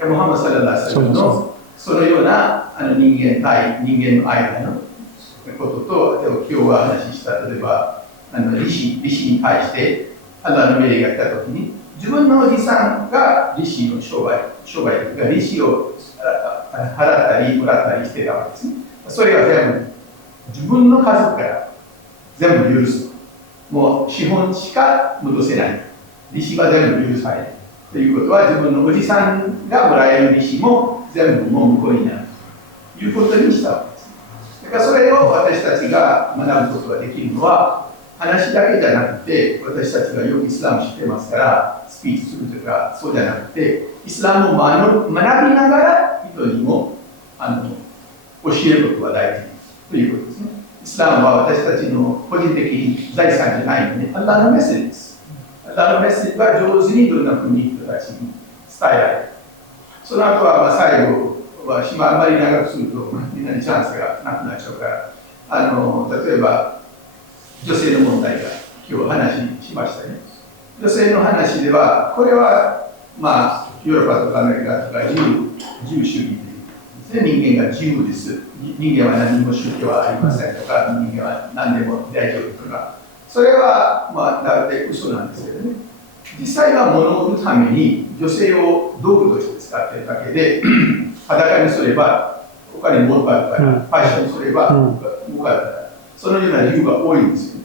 ムハンマド・サラダーサルのそのような人間の間のことと、今日は話した、例えば利子に対してアラの命令が来たときに、自分のおじさんが利子の商売が利子を払ったりもらったりしてたわけですね。それが全部自分の家族から全部許す。もう資本しか戻せない。利子は全部許される。ということは自分のおじさんがもらえる利子も全部もう無効になるということにしたわけです。だからそれを私たちが学ぶことができるのは話だけじゃなくて、私たちがよくイスラム知ってますからスピーチするとかそうじゃなくて、イスラムを学びながら人にも教えることが大事ということですね。イスラムは私たちの個人的財産じゃないので、アッラーのメッセージです。アッラーのメッセージは上手にどんなふうに人たちに伝えられる。その後は最後はあんまり長くするとみんなにチャンスがなくなっちゃうから、例えば女性の問題が今日話しましたね。女性の話では、これはヨーロッパとかアメリカとか自由主義ですね。人間が自由です。人間は何も宗教はありませんとか、人間は何でも大丈夫とか、それは大体嘘なんですけどね。実際は物を売るために女性を道具として使っているだけで、裸にすればお金儲かるから、ファッションにすれば儲かるから、そのような理由が多いんですよ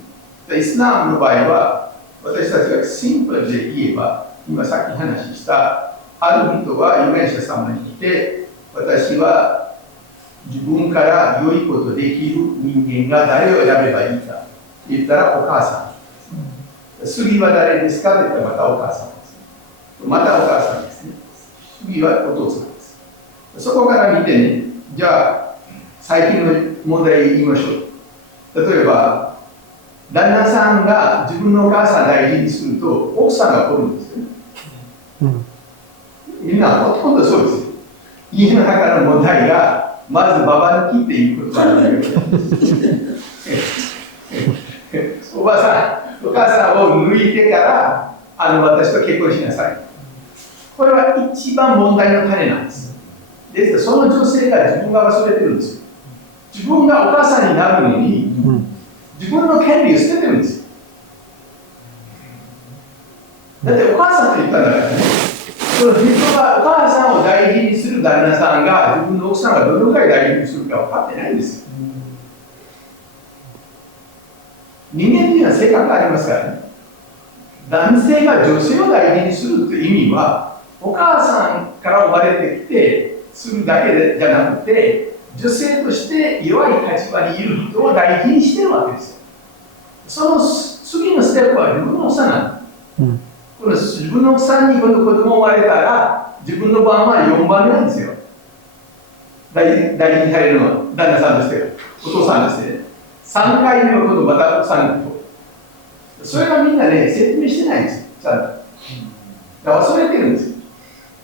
ね。イスラムの場合は、私たちがシンプルで言えば、今さっき話したある人は預言者様に来て、私は自分から良いことできる人間が誰を選べばいいかと言ったらお母さん。次は誰ですかと言ったらまたお母さんです。またお母さんですね。次はお父さんです。そこから見てね、じゃあ最近の問題言いましょう。例えば、旦那さんが自分のお母さんを大事にすると奥さんが来るんですよね。みんなほとんどそうですよ。家の中の問題がまずババ抜きっていうことなんだけどおばさん、お母さんを抜いてから私と結婚しなさい。これは一番問題の種なんです。ですその女性が自分が忘れてるんですよ。自分がお母さんになるのに、自分の権利を捨ててるんですよ。だってお母さんと言ったんだからね。その人がお母さんを大事にする旦那さんが自分の奥さんがどのくらい大事にするか分かってないんですよ。人間というのは性格がありますからね。男性が女性を大事にするという意味は、お母さんから生まれてきてするだけじゃなくて、女性として弱い立場にいる人を大事にしてるわけですよ。その次のステップは自分の奥さんなんです。この自分の奥さんに今度子供生まれたら、自分の番は4番目なんですよ。大事にされるのは旦那さんとしては、お父さんとして、3回目は今度また奥さんと。それがみんなね、説明してないんですよ。ちゃんと。だから忘れてるんです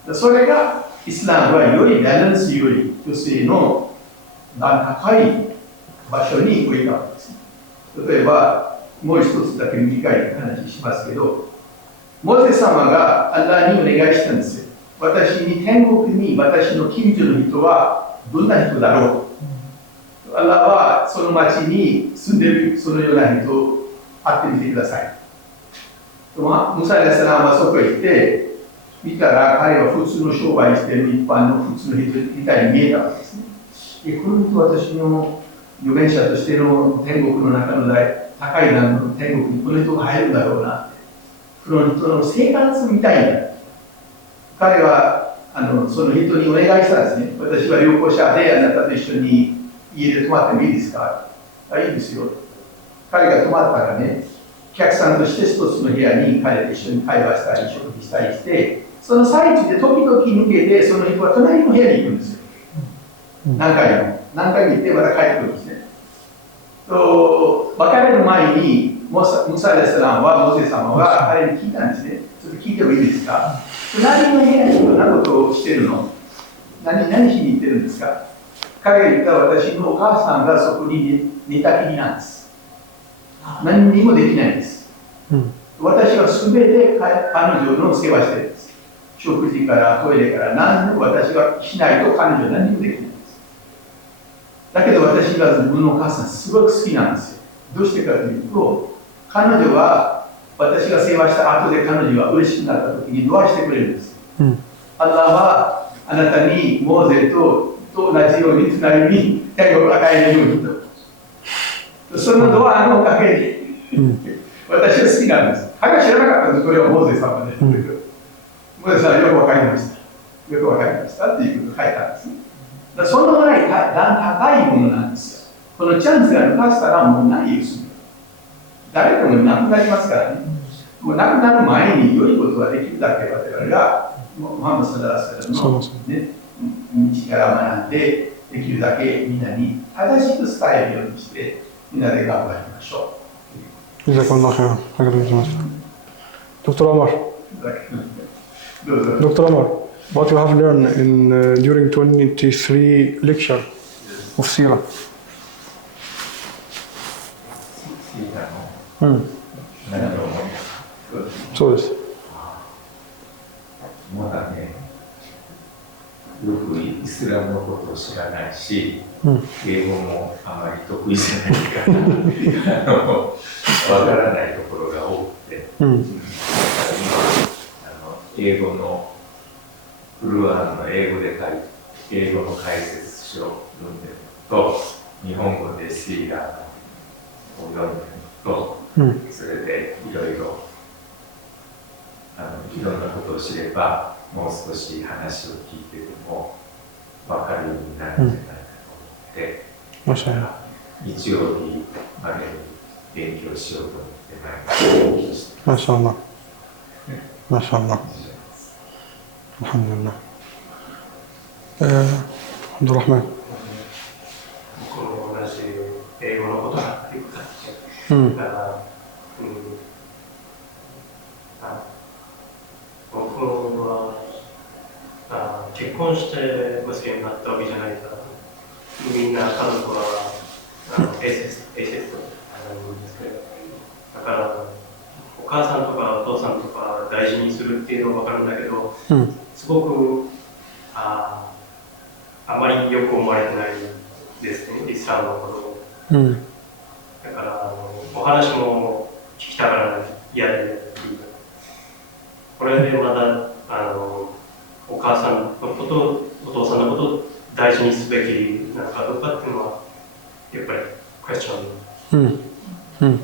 よ。それがイスラムはよりバランスより女性の高い場所に置いたわけです。例えば、もう一つだけ短い話しますけど、モーセ様がアッラーにお願いしたんですよ。私に天国に私の近所の人はどんな人だろう。アッラーはその町に住んでいるそのような人を会ってみてください。ムサイラスラムはそこへ行って見たら彼は普通の商売している一般の普通の人みたいに見えたわけですね。この人私の預言者としての天国の中の高い段の天国にこの人が入るんだろうなって、この人の生活みたいんだ。彼はその人にお願いしたんですね。私は旅行者であなたと一緒に家で泊まってもいいですか？いいですよ。彼が泊まったらね、お客さんとして一つの部屋に彼と一緒に会話したり食事したりして、その最中で時々抜けてその人は隣の部屋に行くんですよ。何回も行ってまた帰ってくるんですね。別れる前にムサイラスラムはモーセ様は彼に聞いたんですね。ちょっと聞いてもいいですか？隣の部屋にどんなことをしてるの？何しに行ってるんですか？彼が言った私のお母さんがそこに寝たきりなんです。何にもできないんです。私は全て彼女の世話してるんです。食事からトイレから何でも私がしないと彼女は何もできないんです。だけど私が自分のお母さんすごく好きなんですよ。どうしてかというと、彼女は私が世話した後で彼女が嬉しくなった時にドアしてくれるんですよ。アッラーはあなたにモーゼと同じように隣に天国が帰れるようにと。そのドアのおかげで私は好きなんです。彼は知らなかったんです。これはモーゼ様で。モーゼさんはよくわかりました。よくわかりましたっていうことを書いたんです。だそのぐらい高いものなんですよ。このチャンスが抜かしたらもうないです。誰でもなくなりますからね。もうなくなる前に良いことができるだけ我々がムハンマド・サダラスの、ね、道から学んでできるだけみんなに正しく伝えるようにしてみんなで頑張りましょう。Jazakallah khairan. Dr. Amar. Dr. Amar, what you have learned during 23 lecture of Seerah? そうです。まだね、よくイスラムのことを知らないし、英語もあまり得意じゃないからわからないところが多くて、英語のクルアンの英語で書いて英語の解説書を読んでると、日本語でシーラーを読んでると、それでいろんなことを知れば、もう少し話を聞いてでも分かるようになるんじゃないかと思って、日曜日までに勉強しようと思って毎日勉強しています。マシャアラ。マシャアラ。アルハムドリラ。アブドゥラハマン。この同じ英語のことがよく書いてある。僕は結婚してムスリムになったわけじゃないから、みんな家族はエーセスとなんですけど、だからお母さんとかお父さんとか大事にするっていうのは分かるんだけど、すごくあまりよく思われてないですね、イスラムのことを。だからお話も聞きたがらない、嫌で。これでまだお母さんのこと、お父さんのことを大事にすべきなのかどうかっていうのはやっぱりクエスチョン。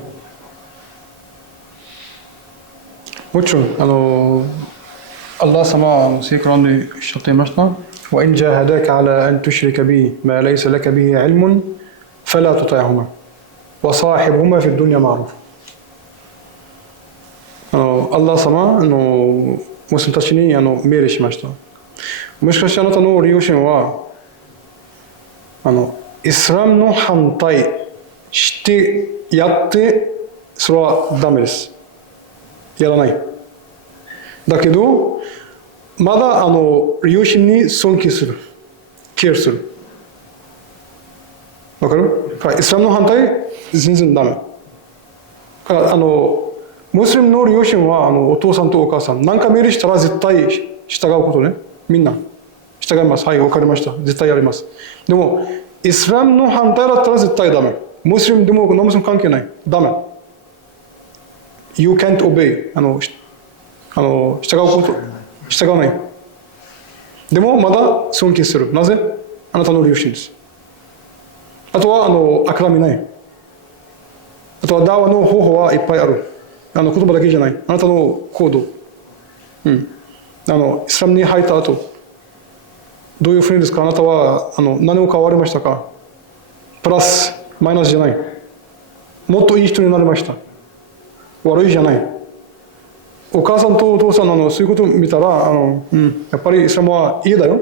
もちろんアッラー様聖クランでおっしゃっていました。وإن جاهداك على أن تشرك بي ما ليس لك به علم فلا تطعهما وصاحبهما في الدنيا معروف。アッラー様ムスリムたちに命令しました。もしかしてあなたの両親はイスラムの反対してやってそれはダメです。やらない。だけどまだ両親に尊敬する、ケアする。わかる？イスラムの反対全然ダメ。からムスリムの両親はお父さんとお母さん何か命令したら絶対従うことね。みんな従います。はい、わかりました。絶対やります。でもイスラムの反対だったら絶対ダメ。ムスリムでもノンムスリム関係ない。ダメ。You can't obey. 従わない。でもまだ尊敬する。なぜ？あなたの良心です。あとは諦めない。あとはダワの方法はいっぱいある。言葉だけじゃない。あなたの行動。イスラムに入った後、どういうふうにですか？あなたは何を変わりましたか？プラス、マイナスじゃない。もっといい人になりました。悪いじゃない。お母さんとお父さんのそういうことを見たら、やっぱりイスラムはいいだよ。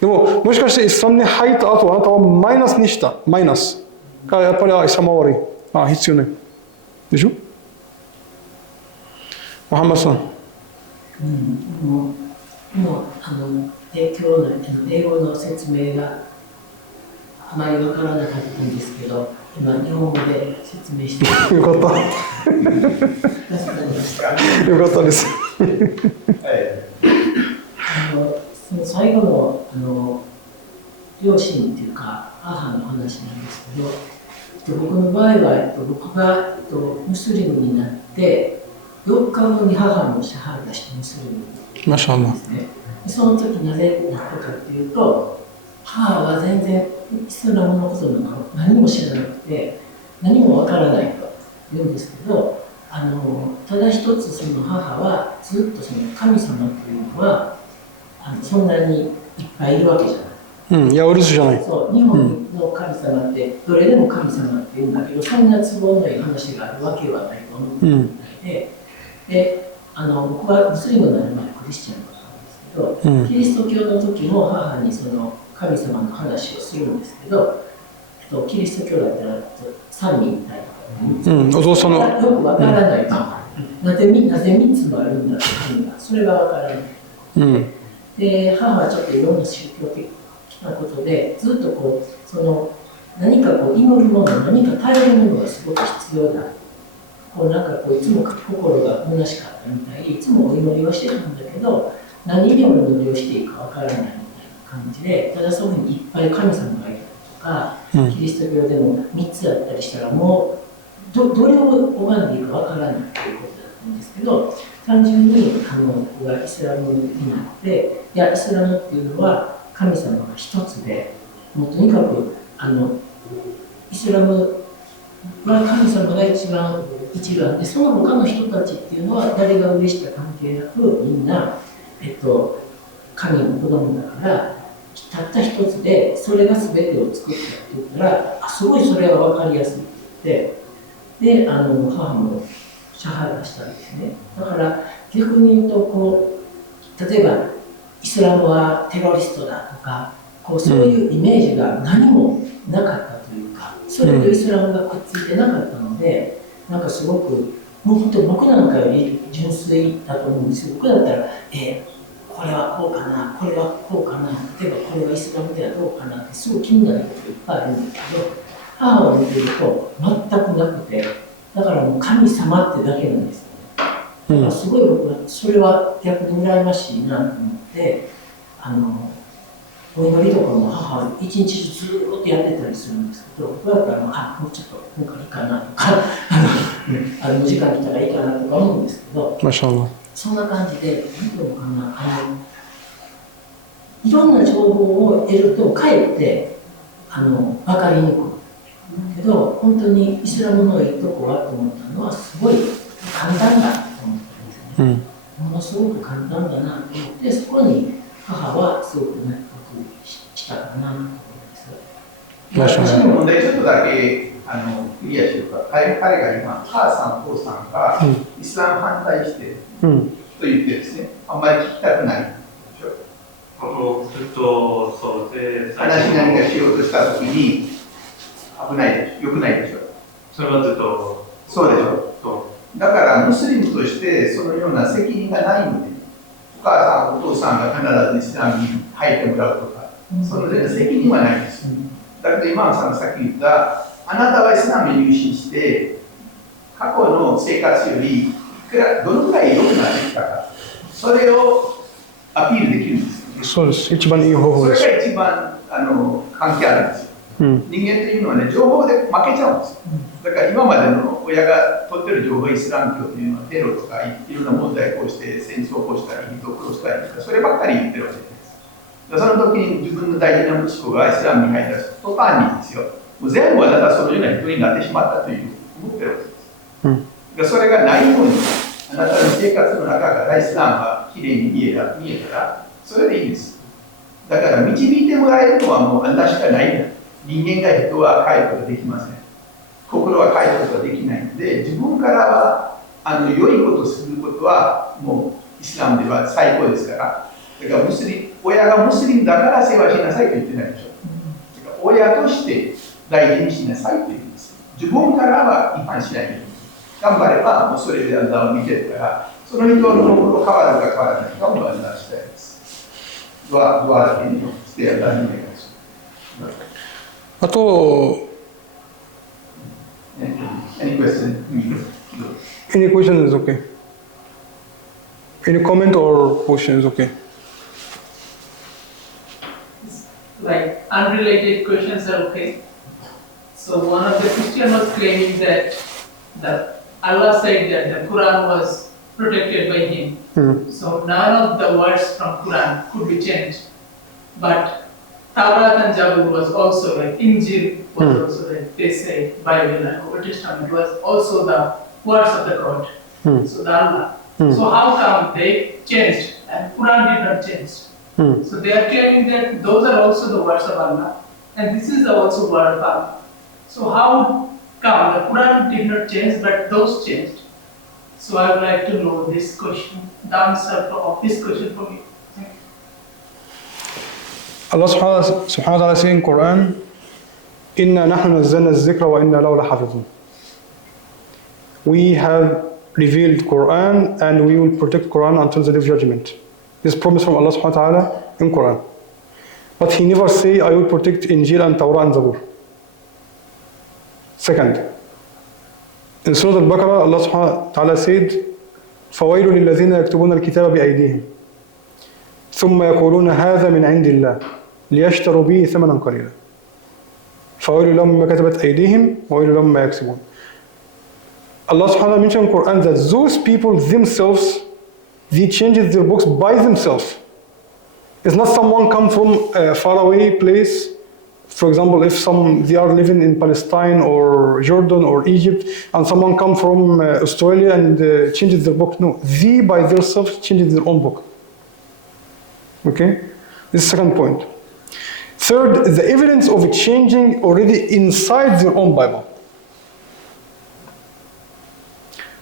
でも、もしかしてイスラムに入った後、あなたはマイナスにした。マイナス。やっぱりイスラムは悪い。必要ない。でしょ？モハンマドさん。もう今日の英語の説明があまりわからなかったんですけど、今日本語で説明してよかった。よかったです。その最後の両親っていうか母の話なんですけど、僕の場合は僕がムスリムになって4日後に母のシャハダしてムスリムになったんですね。その時なぜなったかっていうと、母は全然イスラムのことなんか何も知らなくて何もわからないと言うんですけど、ただ一つその母はずっとその神様というのはそんなにいっぱいいるわけじゃない。いや、うるすじゃない。そう、日本の神様ってどれでも神様って言うんだけど、そんな都合のいい話があるわけはないと思っているみたいで、僕はムスリムになる前クリスチャンだったんですけど、キリスト教の時も母にその神様の話をするんですけど、キリスト教だったら三位一体とか、お父さんのよくわからないと、なぜ3つもあるんだっていうのが、それがわからない。で、母はちょっといろんな宗教的なことで、ずっとその何か祈るもの、何か頼るものがすごく必要だ。なんかいつも心が虚しかったみたいで、いつもお祈りをしてたんだけど、何にお祈りをしていいかわからないみたいな感じで、ただそういうふうにいっぱい神様がいたりとか、キリスト教でも3つあったりしたら、もうどれを拝んでいいかわからないということだったんですけど、単純に僕がイスラムになって、いや、イスラムっていうのは神様が一つで、もうとにかくイスラムは神様が一番で、その他の人たちっていうのは誰が上下関係なくみんな、神の子供だからたった一つでそれが全てを作ったって言ったら、すごいそれが分かりやすいって言って、で母もシャハダしたんですね。だから逆に言うと例えばイスラムはテロリストだとかそういうイメージが何もなかったというか、それとイスラムがくっついてなかったので、なんかすごくもう本当に僕なんかより純粋だと思うんですよ。僕だったら、これはこうかな、これはこうかな、例えばこれはイスラムではどうかなってすごい気になることいっぱいあるんですけど、母を見てると全くなくて、だからもう神様ってだけなんですよね。だからすごい僕はそれは逆に羨ましいなと思って、お祈りとかも母は一日中ずっとやってたりするんですけど、僕だったらもうちょっと今からいいかなとかお時間来たらいいかなとか思うんですけど、そんな感じで、何ていうのかな、いろんな情報を得るとかえって分かりにくいけど、本当にイスラムのいいとこはと思ったのはすごい簡単だと思ったんですよね。ものすごく簡単だなと思って、そこに母はすごく納得したかなと思います。私の問題ちょっとだけクリアしようか。彼が今、母さん、お父さんがイスラム反対して、と言ってですね、あんまり聞きたくないでしょ。もうずっとそうで、話何かしようとしたときに危ないでしょ、良くないでしょ。それはずっとそうでしょ。だからムスリムとしてそのような責任がないので、お母さん、お父さんが必ずイスラムに入ってもらうとか、その責任はないんです。だけど今野さんがさっき言った、あなたはイスラムに入信して、過去の生活よりどのくらい良くなってきたか、それをアピールできるんですよね。そうです。一番いい方法です。それが一番関係あるんですよ。人間というのはね、情報で負けちゃうんですよ。だから今までの親が取ってる情報、イスラム教というのはテロとかいろんな問題を起こして戦争を起こしたり、人を殺したりとか、そればっかり言ってるわけです。その時に自分の大事な息子がイスラムに入ったら、途端にですよ、もう全部あなたはそのような人になってしまったという思ってるわけです。それがないように、あなたの生活の中からイスラムがきれいに見えたら、それでいいんです。だから導いてもらえるのはもうあんなしかないんだ。人間が人は変えることができません。心は変えることができないので、自分からは良いことをすることはもうイスラムでは最高ですから。だから親がムスリムだから世話しなさいと言ってないでしょ。だから親として大事にしなさいと言うんです。自分からは違反しないように。頑張ればもうそれであんたを見てるから、その人の心変わるか変わらないかもあんたしたいです。ドアだけにしてやったらいいんです。あと、Any question? Any question is okay. Any comment or question is okay. Like unrelated questions are okay. So one of the Christians was claiming that Allah said that the Quran was protected by him. So none of the words from Quran could be changed. But Tawrat and Zabur was also like Injil was also like they say Bible and Old Testament was also the words of the God. So the Allah. So how come they changed and Quran did not change? So they are claiming that those are also the words of Allah and this is also word of Allah. So how come the Quran did not change but those changed? So I would like to know this question, the answer of this question for me. Allah subhanahu wa ta'ala says in Quran, إِنَّا نَحْنُ نَزَّلْنَا الذِّكْرَ وَإِنَّا لَهُ لَحَافِظُونَ. We have revealed Quran and we will protect Quran until the day of judgment. This promise from Allah subhanahu wa ta'ala in Quran. But He never say, I will protect Injil and Tawrah and Zabur. Second, in Surah Al-Baqarah, Allah subhanahu wa ta'ala said, فَوَيْلٌ لِلَّذِينَ يَكْتُبُونَ الْكِتَابَ بِأَيْدِيهِمْ ثم يقولون هذا من عند الله ليشتروا به ثمنا قليلا فويل لهم مما كتبت أيديهم وويل لهم ما يكسبون. Allah subhanahu wa ta'ala mentioned in the Quran that those people themselves, they changed their books by themselves. It's not someone come from a faraway place. For example, if they are living in Palestine or Jordan or Egypt, and someone come from Australia and changed their book. No, they by themselves changed their own book. Okay, this is the second point. Third, the evidence of it changing already inside their own Bible.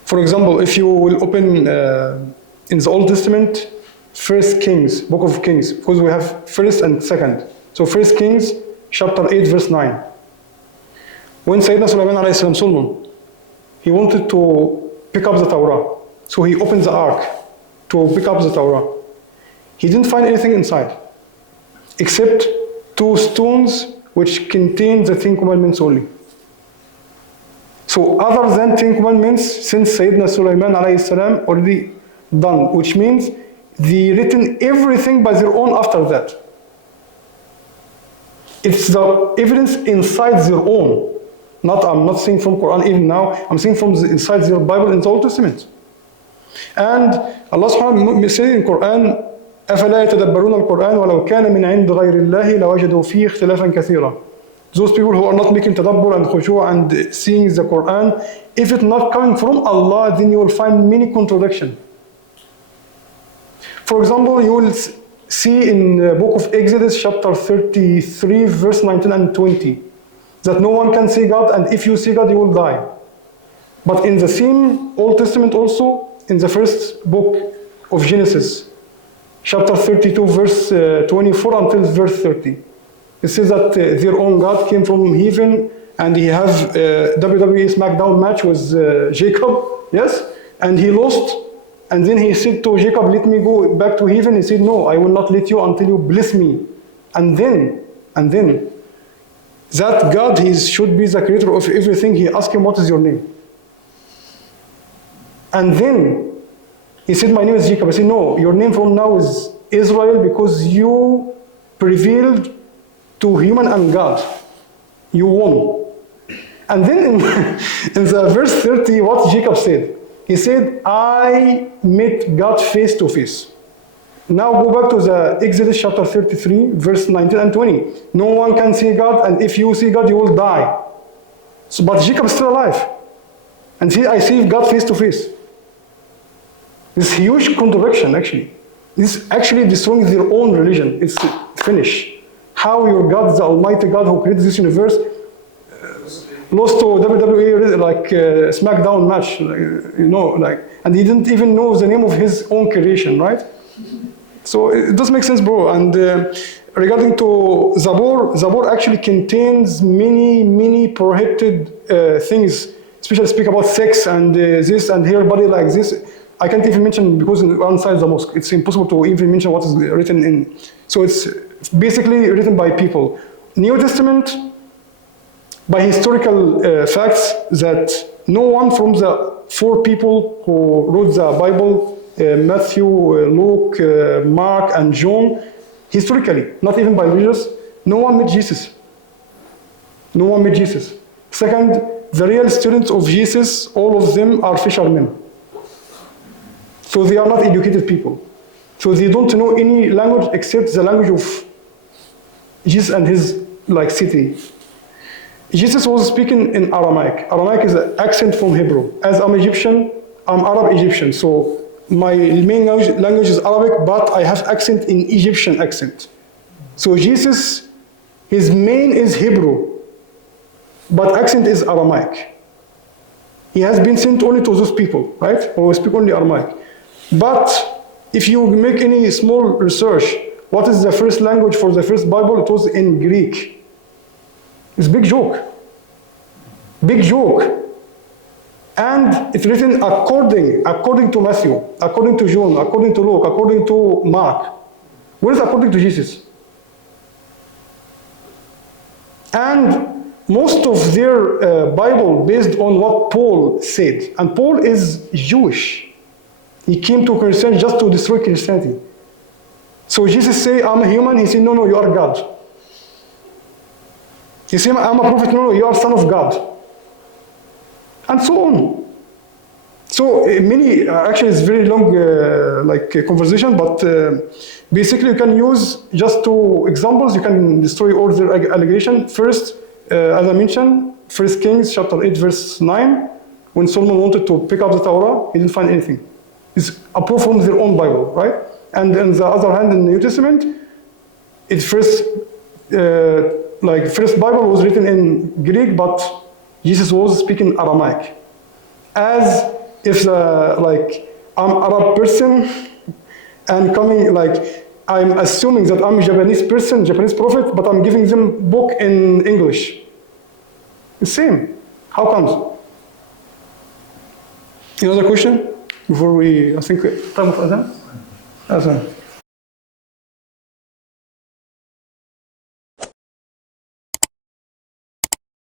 For example, if you will open in the Old Testament, First Kings, Book of Kings, because we have first and second. So First Kings, chapter 8, verse 9. When Sayyidina Solomon, he wanted to pick up the Torah. So he opened the ark to pick up the Torah. He didn't find anything inside, except 2 stones which contain the 10 commandments only. So other than 10 commandments, since Sayyidina Sulaiman already done, which means they written everything by their own after that. It's the evidence inside their own. I'm not saying from Quran even now, I'm saying from inside their Bible in the Old Testament. And Allah subhanahu wa ta'ala says in Quran, أَفَلَا يَتَدَبَّرُونَ الْقُرْآنَ وَلَوْ كَانَ مِنْ عِنْدِ غَيْرِ اللَّهِ لَوَجَدُوا فِيهِ اخْتِلَافًا كَثِيرًا. Those people who are not making tadabbur and khushu' and seeing the Quran, if it's not coming from Allah, then you will find many contradictions. For example, you will see in the book of Exodus, chapter 33, verse 19 and 20, that no one can see God, and if you see God, you will die. But in the same Old Testament also, in the first book of Genesis, chapter 32, verse 24 until verse 30. It says that their own God came from heaven and he have a WWE SmackDown match with Jacob, yes? And he lost. And then he said to Jacob, let me go back to heaven. He said, no, I will not let you until you bless me. And then, that God should be the creator of everything. He asked him, what is your name? And then, he said, my name is Jacob. I said, no, your name from now is Israel because you prevailed to human and God. You won. And then in the verse 30, what Jacob said? He said, I met God face to face. Now go back to the Exodus chapter 33, verse 19 and 20. No one can see God, and if you see God, you will die. So, but Jacob is still alive. And see, I see God face to face. This huge contradiction, actually. This is actually destroying their own religion. It's finished. How your God, the Almighty God who created this universe, lost to WWE like SmackDown match, and he didn't even know the name of his own creation, right? So it does make sense, bro. And regarding to Zabur actually contains many prohibited things, especially speak about sex and this and her body like this. I can't even mention because inside the mosque, it's impossible to even mention what is written in. So it's basically written by people. New Testament, by historical facts that no one from the 4 people who wrote the Bible, Matthew, Luke, Mark, and John, historically, not even by religious, no one met Jesus. No one met Jesus. Second, the real students of Jesus, all of them are fishermen. So they are not educated people. So they don't know any language except the language of Jesus and his city. Jesus was speaking in Aramaic. Aramaic is an accent from Hebrew. As I'm Egyptian, I'm Arab Egyptian. So my main language is Arabic, but I have accent in Egyptian accent. So Jesus, his main is Hebrew, but accent is Aramaic. He has been sent only to those people, right? Who speak only Aramaic. But if you make any small research, what is the first language for the first Bible? It was in Greek. It's a big joke. Big joke. And it's written according to Matthew, according to John, according to Luke, according to Mark. What is according to Jesus? And most of their Bible based on what Paul said. And Paul is Jewish. He came to Christianity just to destroy Christianity. So Jesus say, I'm a human. He said, no, you are God. He said, I'm a prophet. No, you are son of God. And so on. So many, actually it's very long conversation, but basically you can use just 2 examples. You can destroy all their allegation. First, as I mentioned, 1 Kings chapter 8 verse 9, when Solomon wanted to pick up the Torah, he didn't find anything. It's approved from their own Bible, right? And on the other hand, in the New Testament, first Bible was written in Greek, but Jesus was speaking Aramaic. As if I'm Arab person and coming I'm assuming that I'm a Japanese person, Japanese prophet, but I'm giving them book in English. The same. How comes? Any other question? Before I think time of Adhan? Adhan.